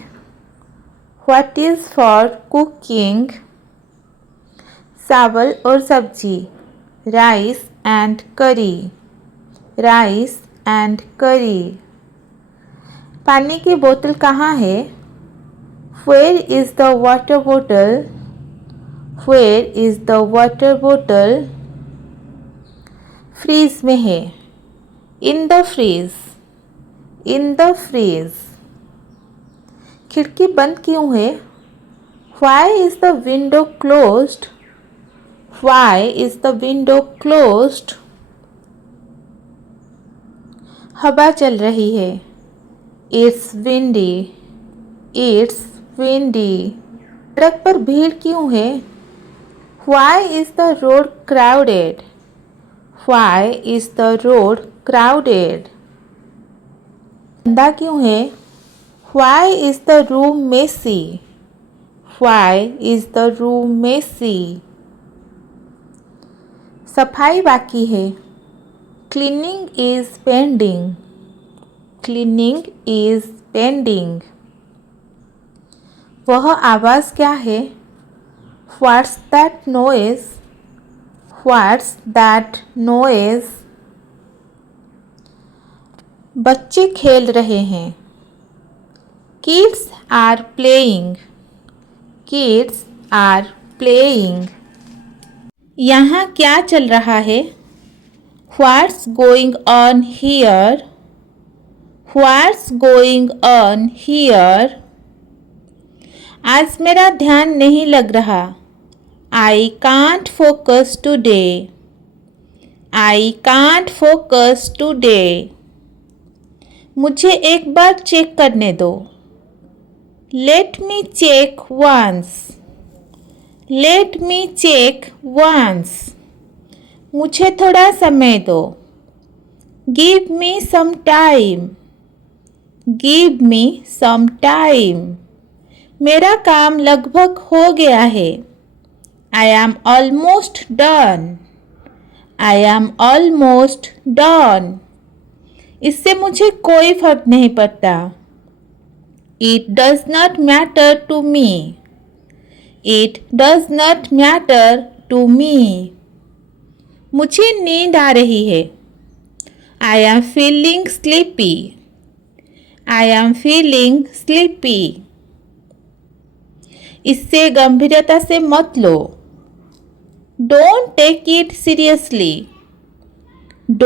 What is for cooking? चावल और सब्जी. Rice and curry. Rice and curry. पानी की बोतल कहाँ है? Where is the water bottle? Where is the water bottle? Fridge में है. In the freeze. In the freeze. खिड़की बंद क्यों है? Why is the window closed? Why is the window closed? हवा चल रही है. It's windy. It's windy. सड़क पर भीड़ क्यों है? Why is the road crowded? Why is the road crowded? गंदा क्यों है? Why is the room messy? Why is the room messy? सफाई बाकी है. Cleaning is pending. Cleaning is pending. वह आवाज़ क्या है? What's that noise? What's that noise? बच्चे खेल रहे हैं. Kids are playing. Kids are playing. यहाँ क्या चल रहा है? What's going on here? What's going on here? आज मेरा ध्यान नहीं लग रहा. I can't focus today. I can't focus today. मुझे एक बार चेक करने दो. Let me check once. Let me check once. मुझे थोड़ा समय दो. Give me some time. Give me some time. मेरा काम लगभग हो गया है. I am almost done. I am almost done. इससे मुझे कोई फर्क नहीं पड़ता. It does not matter to me. It does not matter to me. मुझे नींद आ रही है. I am feeling sleepy. I am feeling sleepy. इससे गंभीरता से मत लो. Don't take it seriously.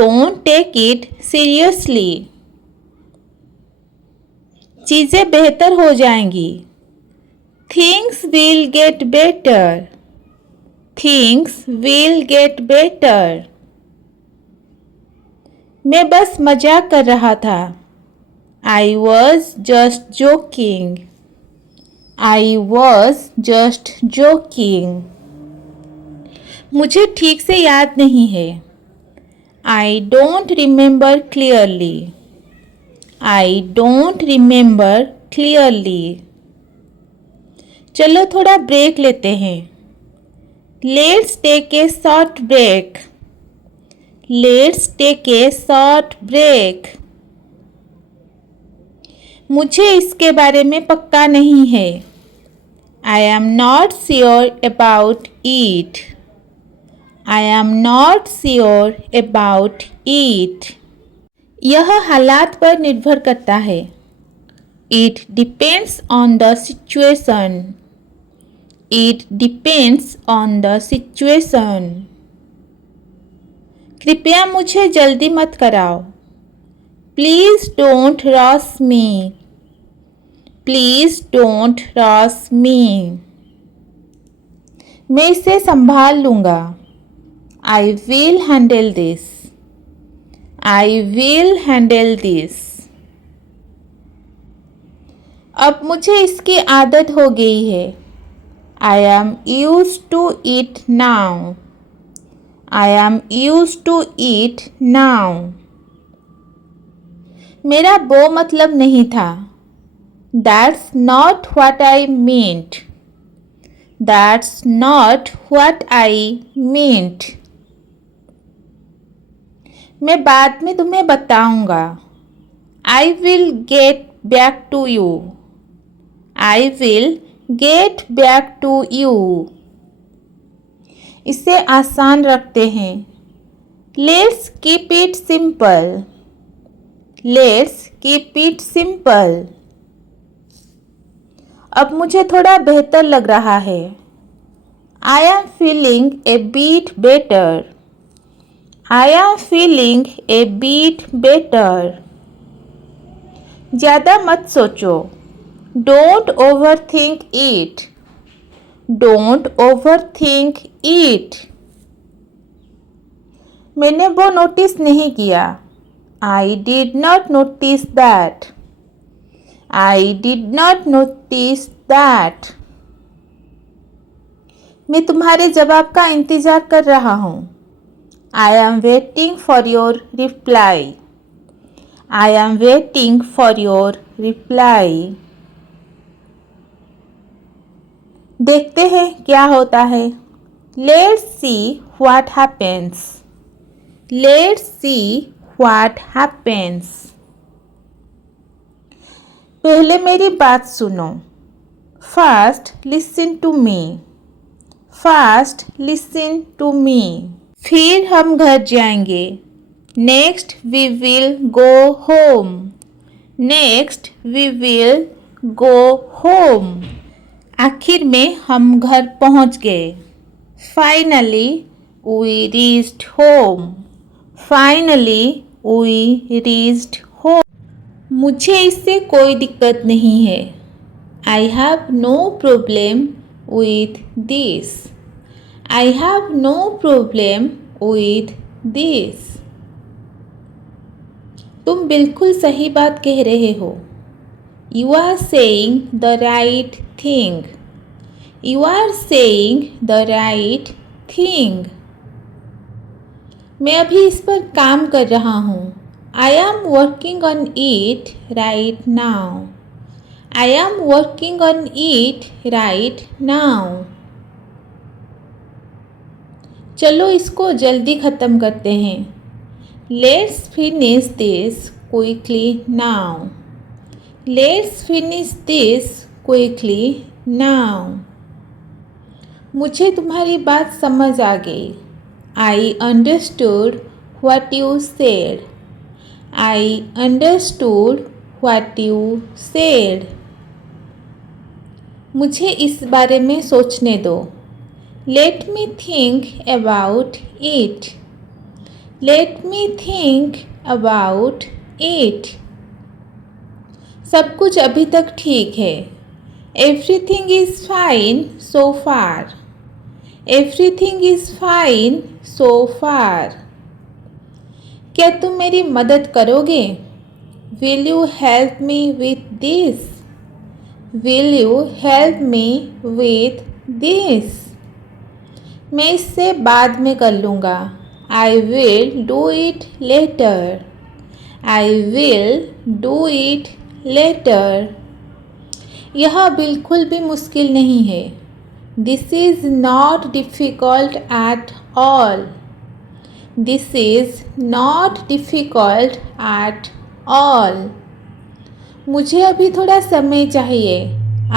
Don't take it seriously. चीज़ें बेहतर हो जाएंगी. Things will get better. Things will get better. मैं बस मजाक कर रहा था. I was just joking. I was just joking. मुझे ठीक से याद नहीं है. I don't remember clearly. I don't remember clearly. चलो थोड़ा ब्रेक लेते हैं। Let's take a short break. Let's take a short break. मुझे इसके बारे में पक्का नहीं है। I am not sure about it. I am not sure about it. यह हालात पर निर्भर करता है। It depends on the situation. It depends on the situation. कृपया मुझे जल्दी मत कराओ। Please don't rush me. Please don't rush me. मैं इसे संभाल लूँगा। I will handle this. I will handle this. अब मुझे इसकी आदत हो गई है। I am used to it now. I am used to it now. मेरा वो मतलब नहीं था। That's not what I meant. That's not what I meant. मैं बाद में तुम्हें बताऊंगा। I will get back to you. I will get back to you. इसे आसान रखते हैं। Let's keep it simple. Let's keep it simple. अब मुझे थोड़ा बेहतर लग रहा है। I am feeling a bit better. I am feeling a bit better. ज़्यादा मत सोचो। Don't overthink it. Don't overthink it. मैंने वो नोटिस नहीं किया। I did not notice that. I did not notice that. मैं तुम्हारे जवाब का इंतज़ार कर रहा हूँ। I am waiting for your reply. I am waiting for your reply. देखते हैं क्या होता है। Let's see what happens. Let's see what happens. पहले मेरी बात सुनो। First listen to me. First listen to me. फिर हम घर जाएंगे। Next we will go home. Next we will go home. आखिर में हम घर पहुंच गए। Finally we reached home. Finally we reached home. मुझे इससे कोई दिक्कत नहीं है। I have no problem with this. I have no problem with this. तुम बिल्कुल सही बात कह रहे हो। You are saying the right thing. You are saying the right thing. मैं अभी इस पर काम कर रहा हूँ। I am working on it right now. I am working on it right now. चलो इसको जल्दी ख़त्म करते हैं। Let's finish this quickly now. Let's finish this quickly now. मुझे तुम्हारी बात समझ आ गई। I understood what you said. I understood what you said. मुझे इस बारे में सोचने दो। Let me think about it. Let me think about it. सब कुछ अभी तक ठीक है। Everything is fine so far. Everything is fine so far. क्या तुम मेरी मदद करोगे? Will you help me with this? Will you help me with this? मैं इससे बाद में कर लूँगा। I will do it later. I will do it later. यह बिल्कुल भी मुश्किल नहीं है। This is not difficult at all. This is not difficult at all. मुझे अभी थोड़ा समय चाहिए।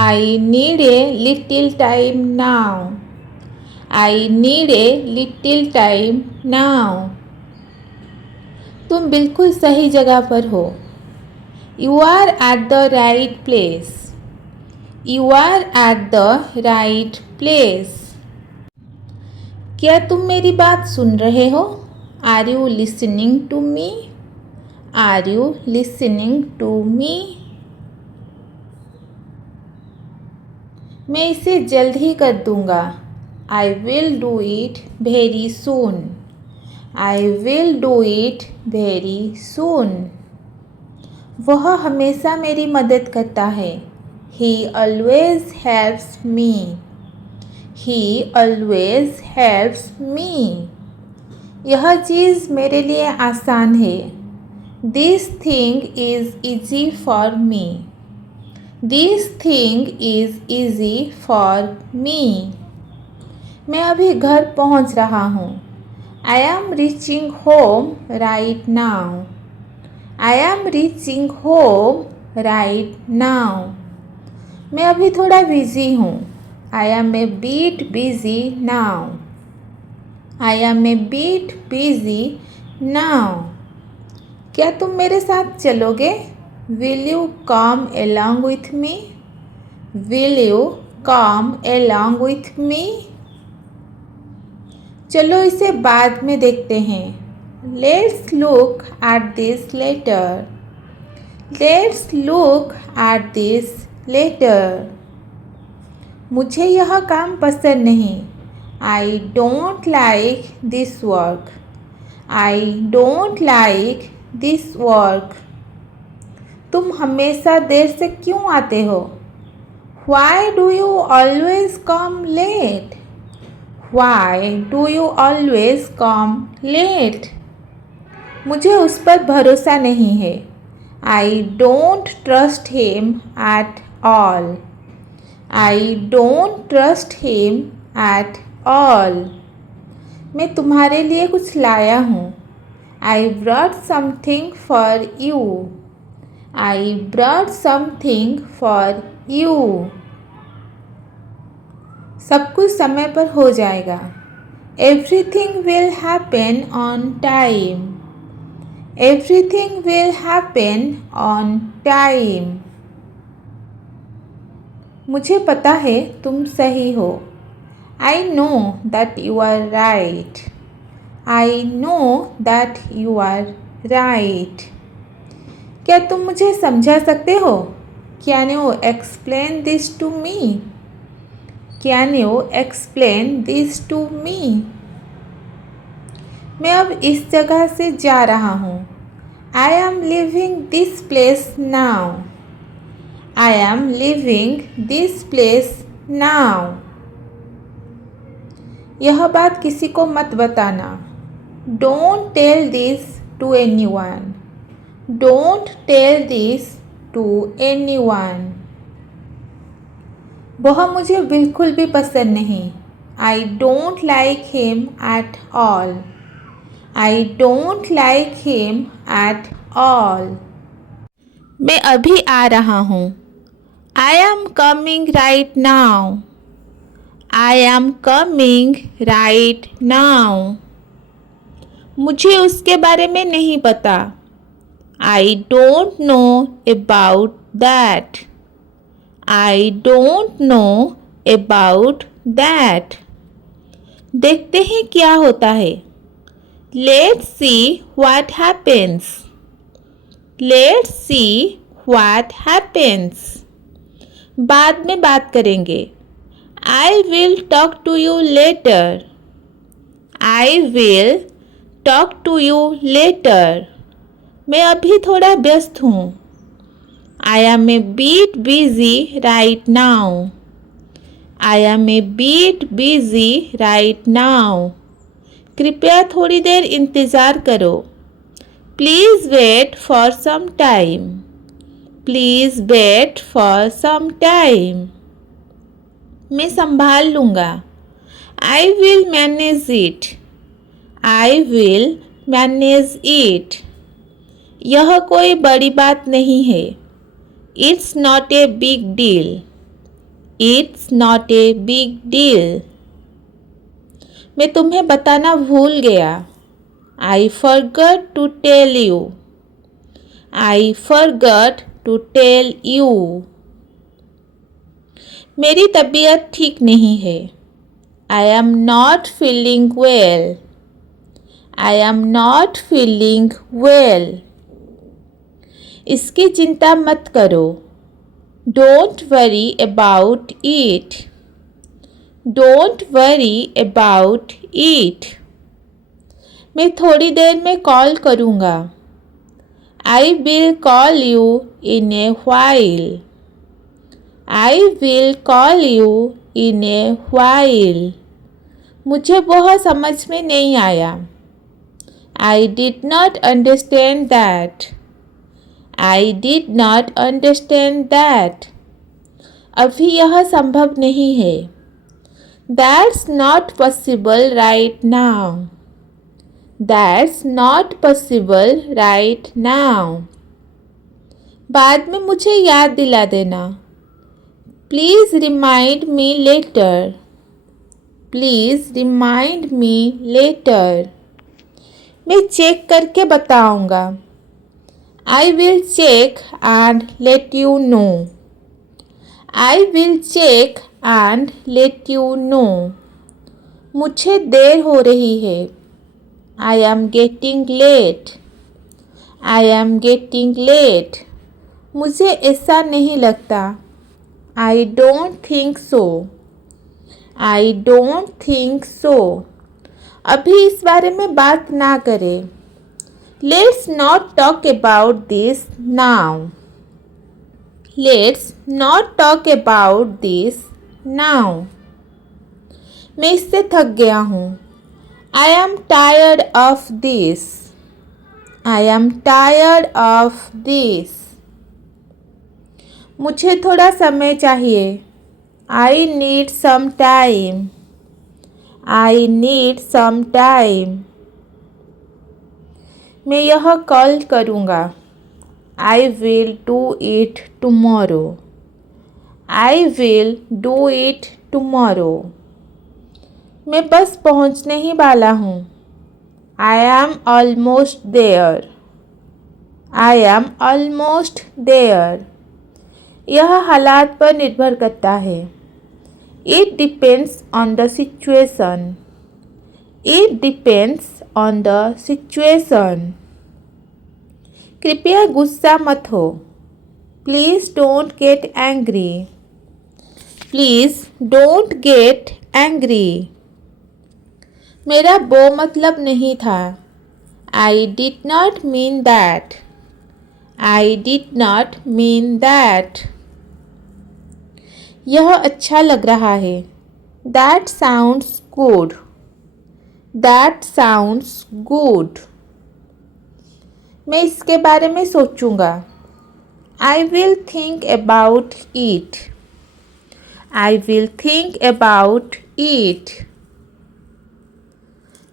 I need a little time now. I need a little time now. तुम बिल्कुल सही जगह पर हो। You are at the right place. You are at the right place. क्या तुम मेरी बात सुन रहे हो? Are you listening to me? Are you listening to me? मैं इसे जल्द ही कर दूंगा। I will do it very soon. I will do it very soon. वह हमेशा मेरी मदद करता है। He always helps me. He always helps me. यह चीज़ मेरे लिए आसान है। This thing is easy for me. This thing is easy for me. मैं अभी घर पहुंच रहा हूँ। I am reaching home right now. I am reaching home right now. मैं अभी थोड़ा बिजी हूँ। I am a bit busy now. I am a bit busy now. क्या तुम मेरे साथ चलोगे? Will you come along with me? Will you come along with me? चलो इसे बाद में देखते हैं। Let's look at this later. Let's look at this later. मुझे यह काम पसंद नहीं। I don't like this work. I don't like this work. तुम हमेशा देर से क्यों आते हो? Why do you always come late? Why do you always come late? मुझे उस पर भरोसा नहीं है। I don't trust him at all. I don't trust him at all. मैं तुम्हारे लिए कुछ लाया हूँ। I brought something for you. I brought something for you. सब कुछ समय पर हो जाएगा। Everything will happen on time. Everything will happen on time. मुझे पता है तुम सही हो। I know that you are right. I know that you are right. क्या तुम मुझे समझा सकते हो? Can you explain this to me? Can you explain this to me? मैं अब इस जगह से जा रहा हूँ। I am leaving this place now. I am leaving this place now. यह बात किसी को मत बताना। Don't tell this to anyone. Don't tell this to anyone. वह मुझे बिल्कुल भी पसंद नहीं। I don't like him at all. I don't like him at all. मैं अभी आ रहा हूँ। I am coming right now. I am coming right now. मुझे उसके बारे में नहीं पता। I don't know about that. I don't know about that. देखते हैं क्या होता है। Let's see what happens. Let's see what happens. बाद में बात करेंगे। I will talk to you later. I will talk to you later. मैं अभी थोड़ा व्यस्त हूँ। I am a bit busy right now. I am a bit busy right now. कृपया थोड़ी देर इंतज़ार करो। Please wait for some time. Please wait for some time. मैं संभाल लूँगा। I will manage it. I will manage it. यह कोई बड़ी बात नहीं है। It's not a big deal. It's not a big deal. मैं तुम्हें बताना भूल गया। I forgot to tell you. I forgot to tell you. मेरी तबीयत ठीक नहीं है। I am not feeling well. I am not feeling well. इसकी चिंता मत करो। Don't worry about it. Don't worry about it. मैं थोड़ी देर में कॉल करूँगा। I will call you in A while. I will call you in A while. मुझे वह समझ में नहीं आया। I did not understand that. I did not understand that. अभी यह संभव नहीं है। That's not possible right now. That's not possible right now. बाद में मुझे याद दिला देना। Please remind me later. Please remind me later. मैं चेक करके बताऊँगा। I will check and let you know. I will check and let you know. मुझे देर हो रही है। I am getting late. I am getting late. मुझे ऐसा नहीं लगता। I don't think so. I don't think so. अभी इस बारे में बात ना करें। Let's not talk about this now. Let's not talk about this now. मैं इससे थक गया हूँ। I am tired of this. I am tired of this. मुझे थोड़ा समय चाहिए। I need some time. I need some time. मैं यह कल करूँगा। I will do it tomorrow. I will do it tomorrow. मैं बस पहुँचने ही वाला हूँ। I am almost there. I am almost there. यह हालात पर निर्भर करता है। It depends on the situation. It depends on the situation. कृपया गुस्सा मत हो। Please don't get angry. Please don't get angry. मेरा वो मतलब नहीं था। I did not mean that. I did not mean that. यह अच्छा लग रहा है। That sounds good. That sounds good. मैं इसके बारे में सोचूंगा। I will think about it. I will think about it.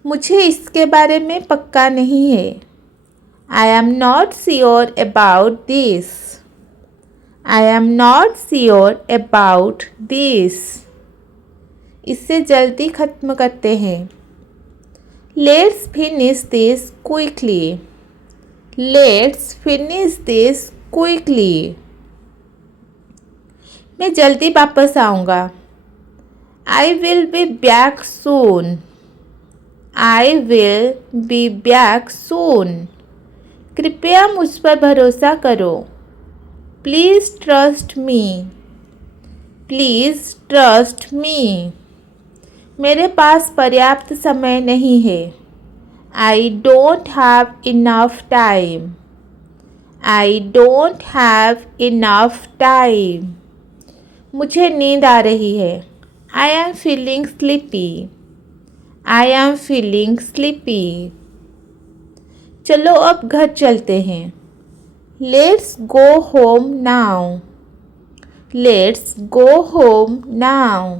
मुझे इसके बारे में पक्का नहीं है। I am not sure about this. I am not sure about this. इसे जल्दी ख़त्म करते हैं। Let's finish this quickly. Let's finish this quickly. मैं जल्दी वापस आऊँगा। I will be back soon. I will be back soon. कृपया मुझ पर भरोसा करो। Please trust me. Please trust me. मेरे पास पर्याप्त समय नहीं है। I don't have enough time. I don't have enough time. मुझे नींद आ रही है। I am feeling sleepy. I am feeling sleepy. चलो अब घर चलते हैं। Let's go home now. Let's go home now.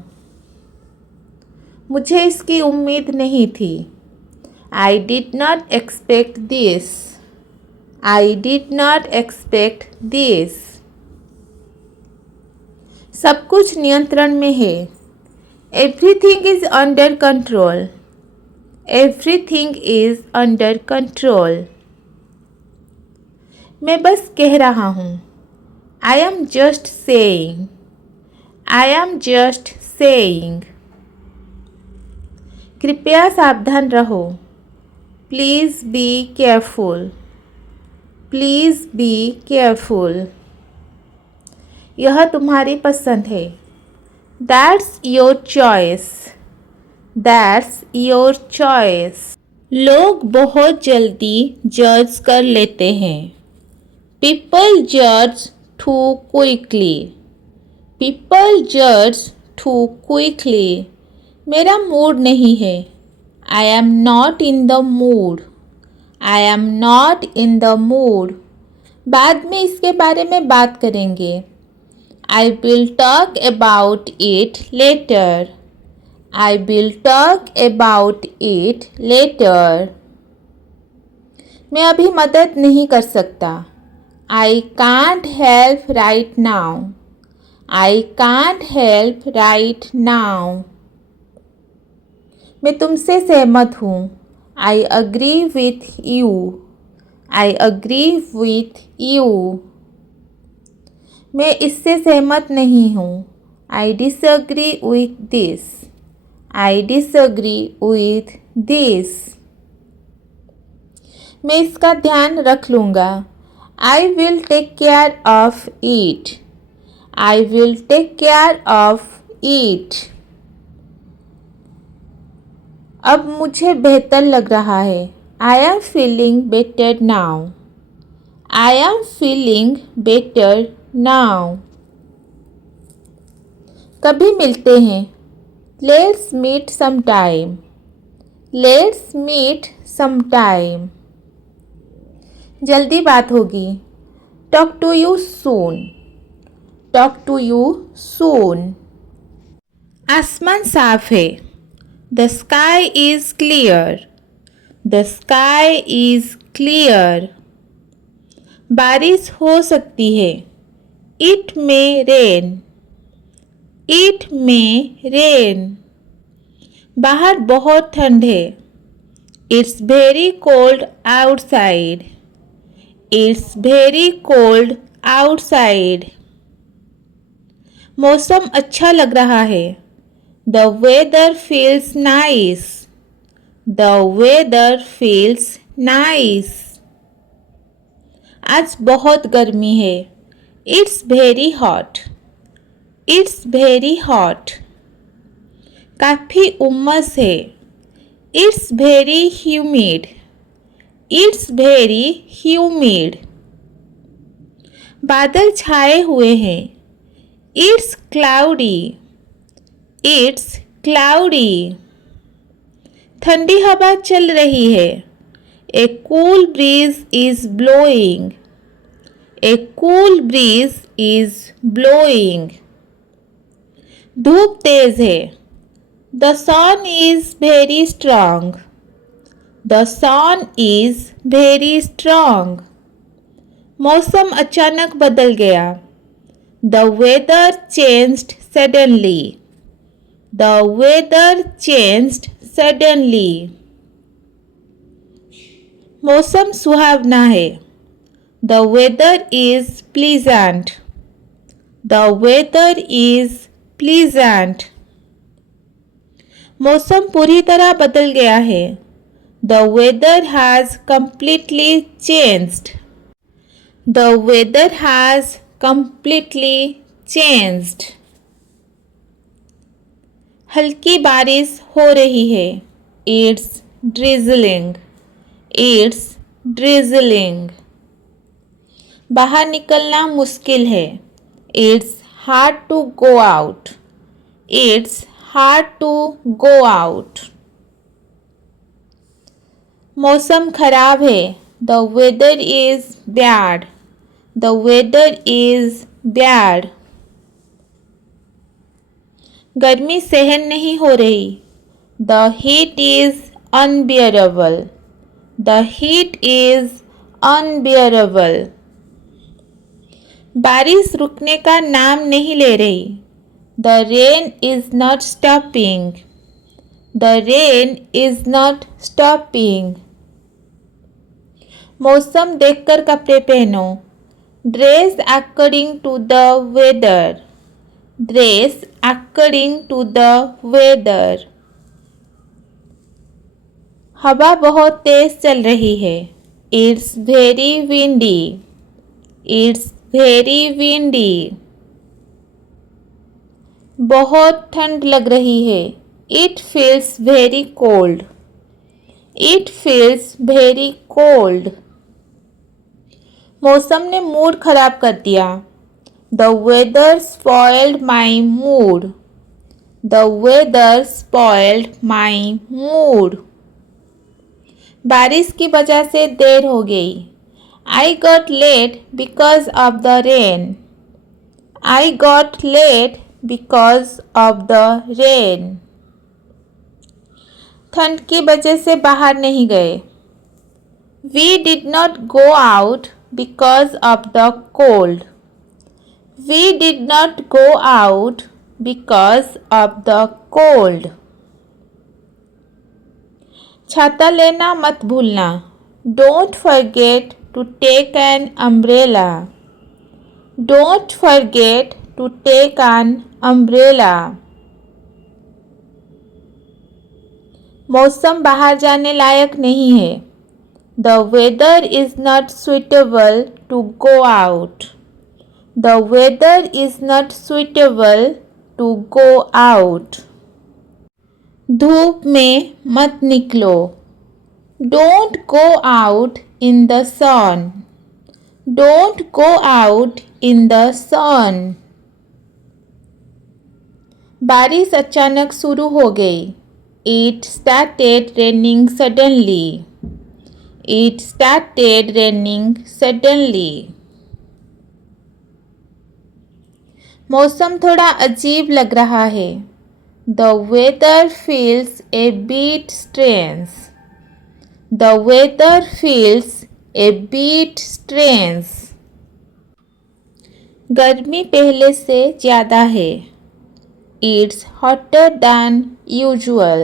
मुझे इसकी उम्मीद नहीं थी. I did not expect this. I did not expect this. सब कुछ नियंत्रण में है. Everything is under control. Everything is under control. मैं बस कह रहा हूँ. I am just saying. I am just saying. कृपया सावधान रहो. Please be careful. Please be careful. यह तुम्हारी पसंद है. That's your choice. That's your choice. लोग बहुत जल्दी जज कर लेते हैं. People judge too quickly. People judge too quickly. मेरा मूड नहीं है. I am not in the mood. I am not in the mood. बाद में इसके बारे में बात करेंगे. I will talk about it later. I will talk about it later. मैं अभी मदद नहीं कर सकता. I can't help right now. I can't help right now. मैं तुमसे सहमत हूँ. I agree with you. I agree with you. मैं इससे सहमत नहीं हूँ. I disagree with this. I disagree with this. मैं इसका ध्यान रख लूँगा. I will take care of it. I will take care of it. अब मुझे बेहतर लग रहा है. I am feeling better now. I am feeling better now. कभी मिलते हैं. Let's meet sometime. Let's meet sometime. जल्दी बात होगी. Talk to you soon. Talk to you soon. आसमान साफ है. The sky is clear. The sky is clear. बारिश हो सकती है. It may rain. It may rain. बाहर बहुत ठंड है. It's very cold outside. It's very cold outside. मौसम अच्छा लग रहा है. The weather feels nice. The weather feels nice. आज बहुत गर्मी है. It's very hot. It's very hot. काफ़ी उमस है. It's very humid. It's very humid. बादल छाए हुए हैं. It's cloudy. It's cloudy. ठंडी हवा चल रही है. A cool breeze is blowing. A cool breeze is blowing. धूप तेज है. The sun is very strong. The sun is very strong. मौसम अचानक बदल गया. The weather changed suddenly. The weather changed suddenly. मौसम सुहावना है. The weather is pleasant. The weather is pleasant. मौसम पूरी तरह बदल गया है. The weather has completely changed. The weather has completely changed. हल्की बारिश हो रही है. It's drizzling. It's drizzling. बाहर निकलना मुश्किल है. It's hard to go out. It's hard to go out. मौसम खराब है. The weather is bad. The weather is bad. गर्मी सहन नहीं हो रही. The heat is unbearable. The heat is unbearable. बारिश रुकने का नाम नहीं ले रही. The rain is not stopping. The rain is not stopping. मौसम देखकर कपड़े पहनो. Dress according to the weather. Dress according to the weather. हवा बहुत तेज चल रही है. It's very windy. It's very windy. बहुत ठंड लग रही है. It feels very cold. It feels very cold. मौसम ने मूड खराब कर दिया. The weather spoiled my mood. The weather spoiled my mood. बारिश की वजह से देर हो गई. I got late because of the rain. I got late because of the rain. ठंड की वजह से बाहर नहीं गए. We did not go out because of the cold. We did not go out because of the cold. छाता लेना मत भूलना. Don't forget to take an umbrella. Don't forget to take an umbrella. मौसम बाहर जाने लायक नहीं है. The weather is not suitable to go out. The weather is not suitable to go out. धूप में मत निकलो. Don't go out in the sun. Don't go out in the sun. बारिश अचानक शुरू हो गई. It started raining suddenly. It started raining suddenly. मौसम थोड़ा अजीब लग रहा है. The weather feels a bit strange. The weather feels a bit strange. गर्मी पहले से ज़्यादा है. It's hotter than usual.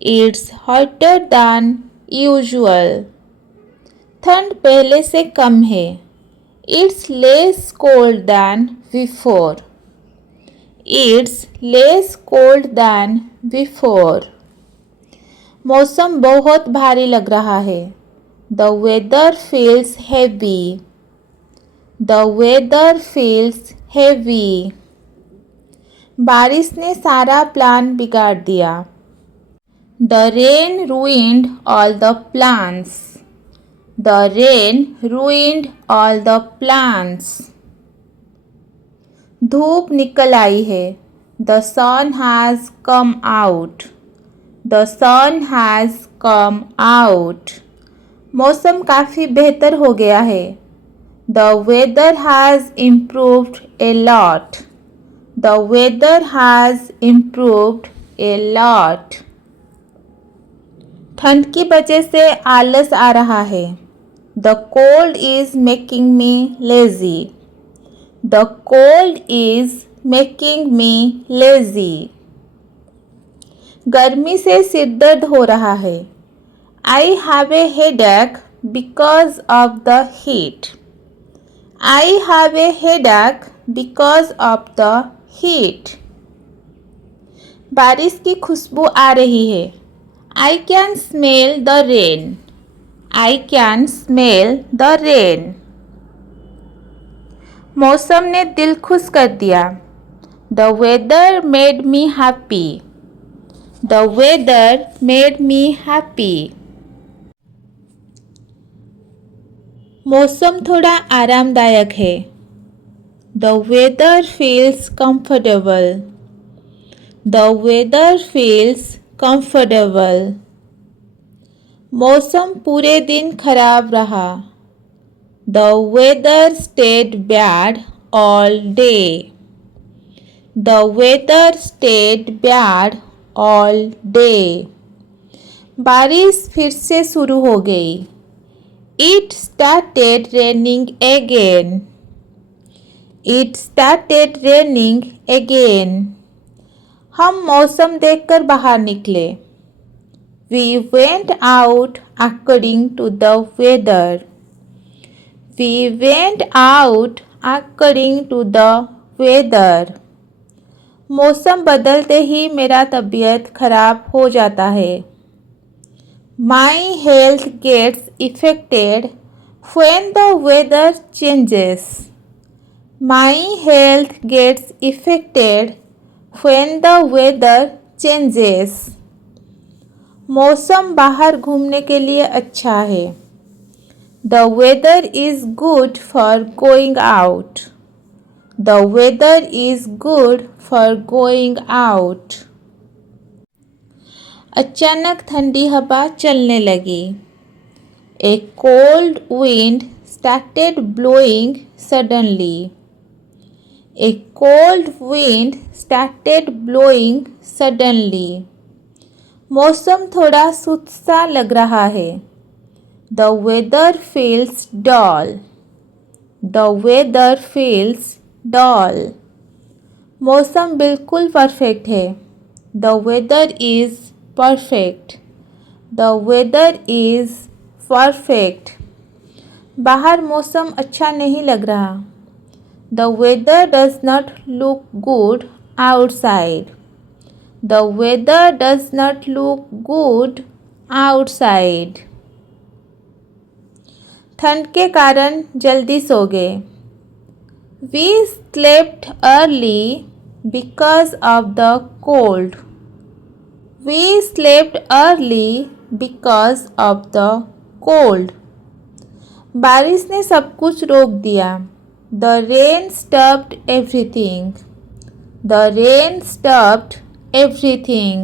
It's hotter than usual. ठंड पहले से कम है. It's less cold than before. It's less cold than before. मौसम बहुत भारी लग रहा है. The weather feels heavy. The weather feels heavy. बारिश ने सारा प्लान बिगाड़ दिया. The rain ruined all the plans. The rain ruined all the plans. धूप निकल आई है. The sun has come out. The sun has come out. मौसम काफ़ी बेहतर हो गया है. The weather has improved a lot. The weather has improved a lot. ठंड की वजह से आलस आ रहा है. The cold is making me lazy. The cold is making me lazy. गर्मी से सिर दर्द हो रहा है. I have a headache because of the heat. I have a headache because of the heat. बारिश की खुशबू आ रही है. I can smell the rain. I can smell the rain. मौसम ने दिल खुश कर दिया. The weather made me happy. The weather made me happy. मौसम थोड़ा आरामदायक है. The weather feels comfortable. The weather feels comfortable. मौसम पूरे दिन खराब रहा. The weather stayed bad all day. The weather stayed bad all day. बारिश फिर से शुरू हो गई. It started raining again. It started raining again. हम मौसम देखकर बाहर निकले. We went out according to the weather. We went out according to the weather. मौसम बदलते ही मेरा तबीयत खराब हो जाता है. My health gets affected when the weather changes. My health gets affected when the weather changes. मौसम बाहर घूमने के लिए अच्छा है. The weather is good for going out. The weather is good for going out. अचानक ठंडी हवा चलने लगी. A cold wind started blowing suddenly. A cold wind started blowing suddenly. मौसम थोड़ा सुस्त सा लग रहा है. The weather feels dull. The weather feels dull. मौसम बिल्कुल परफेक्ट है. The weather is perfect. The weather is perfect. बाहर मौसम अच्छा नहीं लग रहा. The weather does not look good outside. The weather does not look good outside. ठंड के कारण जल्दी सो गए. We slept early because of the cold. We slept early because of the cold. बारिश ने सब कुछ रोक दिया. The rain stopped everything. The rain stopped everything.